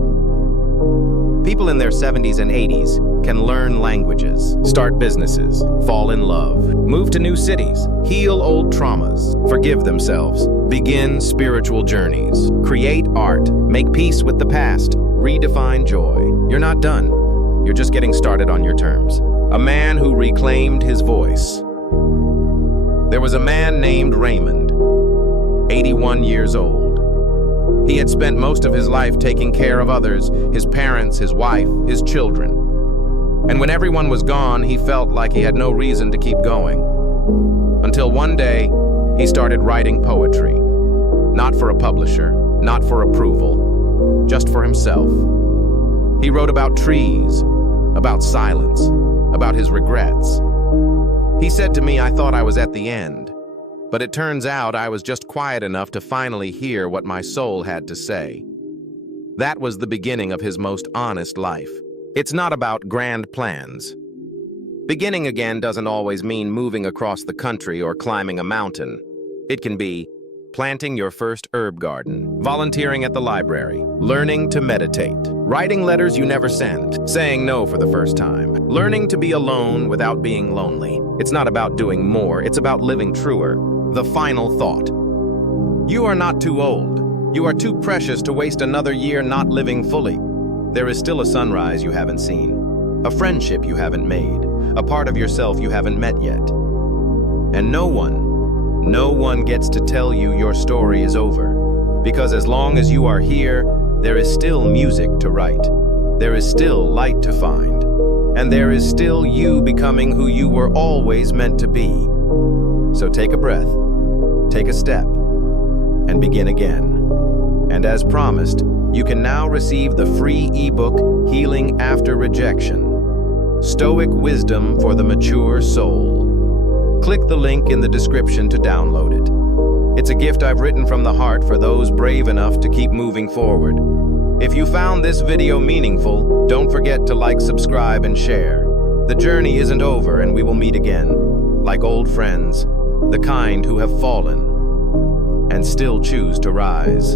People in their 70s and 80s can learn languages, start businesses, fall in love, move to new cities, heal old traumas, forgive themselves, begin spiritual journeys, create art, make peace with the past, redefine joy. You're not done. You're just getting started on your terms. A man who reclaimed his voice. There was a man named Raymond, 81 years old. He had spent most of his life taking care of others, his parents, his wife, his children. And when everyone was gone, he felt like he had no reason to keep going. Until one day, he started writing poetry. Not for a publisher, not for approval, just for himself. He wrote about trees, about silence, about his regrets. He said to me, I thought I was at the end. But it turns out I was just quiet enough to finally hear what my soul had to say. That was the beginning of his most honest life. It's not about grand plans. Beginning again doesn't always mean moving across the country or climbing a mountain. It can be planting your first herb garden, volunteering at the library, learning to meditate, writing letters you never sent, saying no for the first time, learning to be alone without being lonely. It's not about doing more, it's about living truer. The final thought. You are not too old. You are too precious to waste another year not living fully. There is still a sunrise you haven't seen, a friendship you haven't made, a part of yourself you haven't met yet. And no one gets to tell you your story is over. Because as long as you are here, there is still music to write. There is still light to find. And there is still you becoming who you were always meant to be. So take a breath, take a step, and begin again. And as promised, you can now receive the free ebook, Healing After Rejection, Stoic Wisdom for the Mature Soul. Click the link in the description to download it. It's a gift I've written from the heart for those brave enough to keep moving forward. If you found this video meaningful, don't forget to like, subscribe, and share. The journey isn't over, and we will meet again, like old friends, the kind who have fallen and still choose to rise.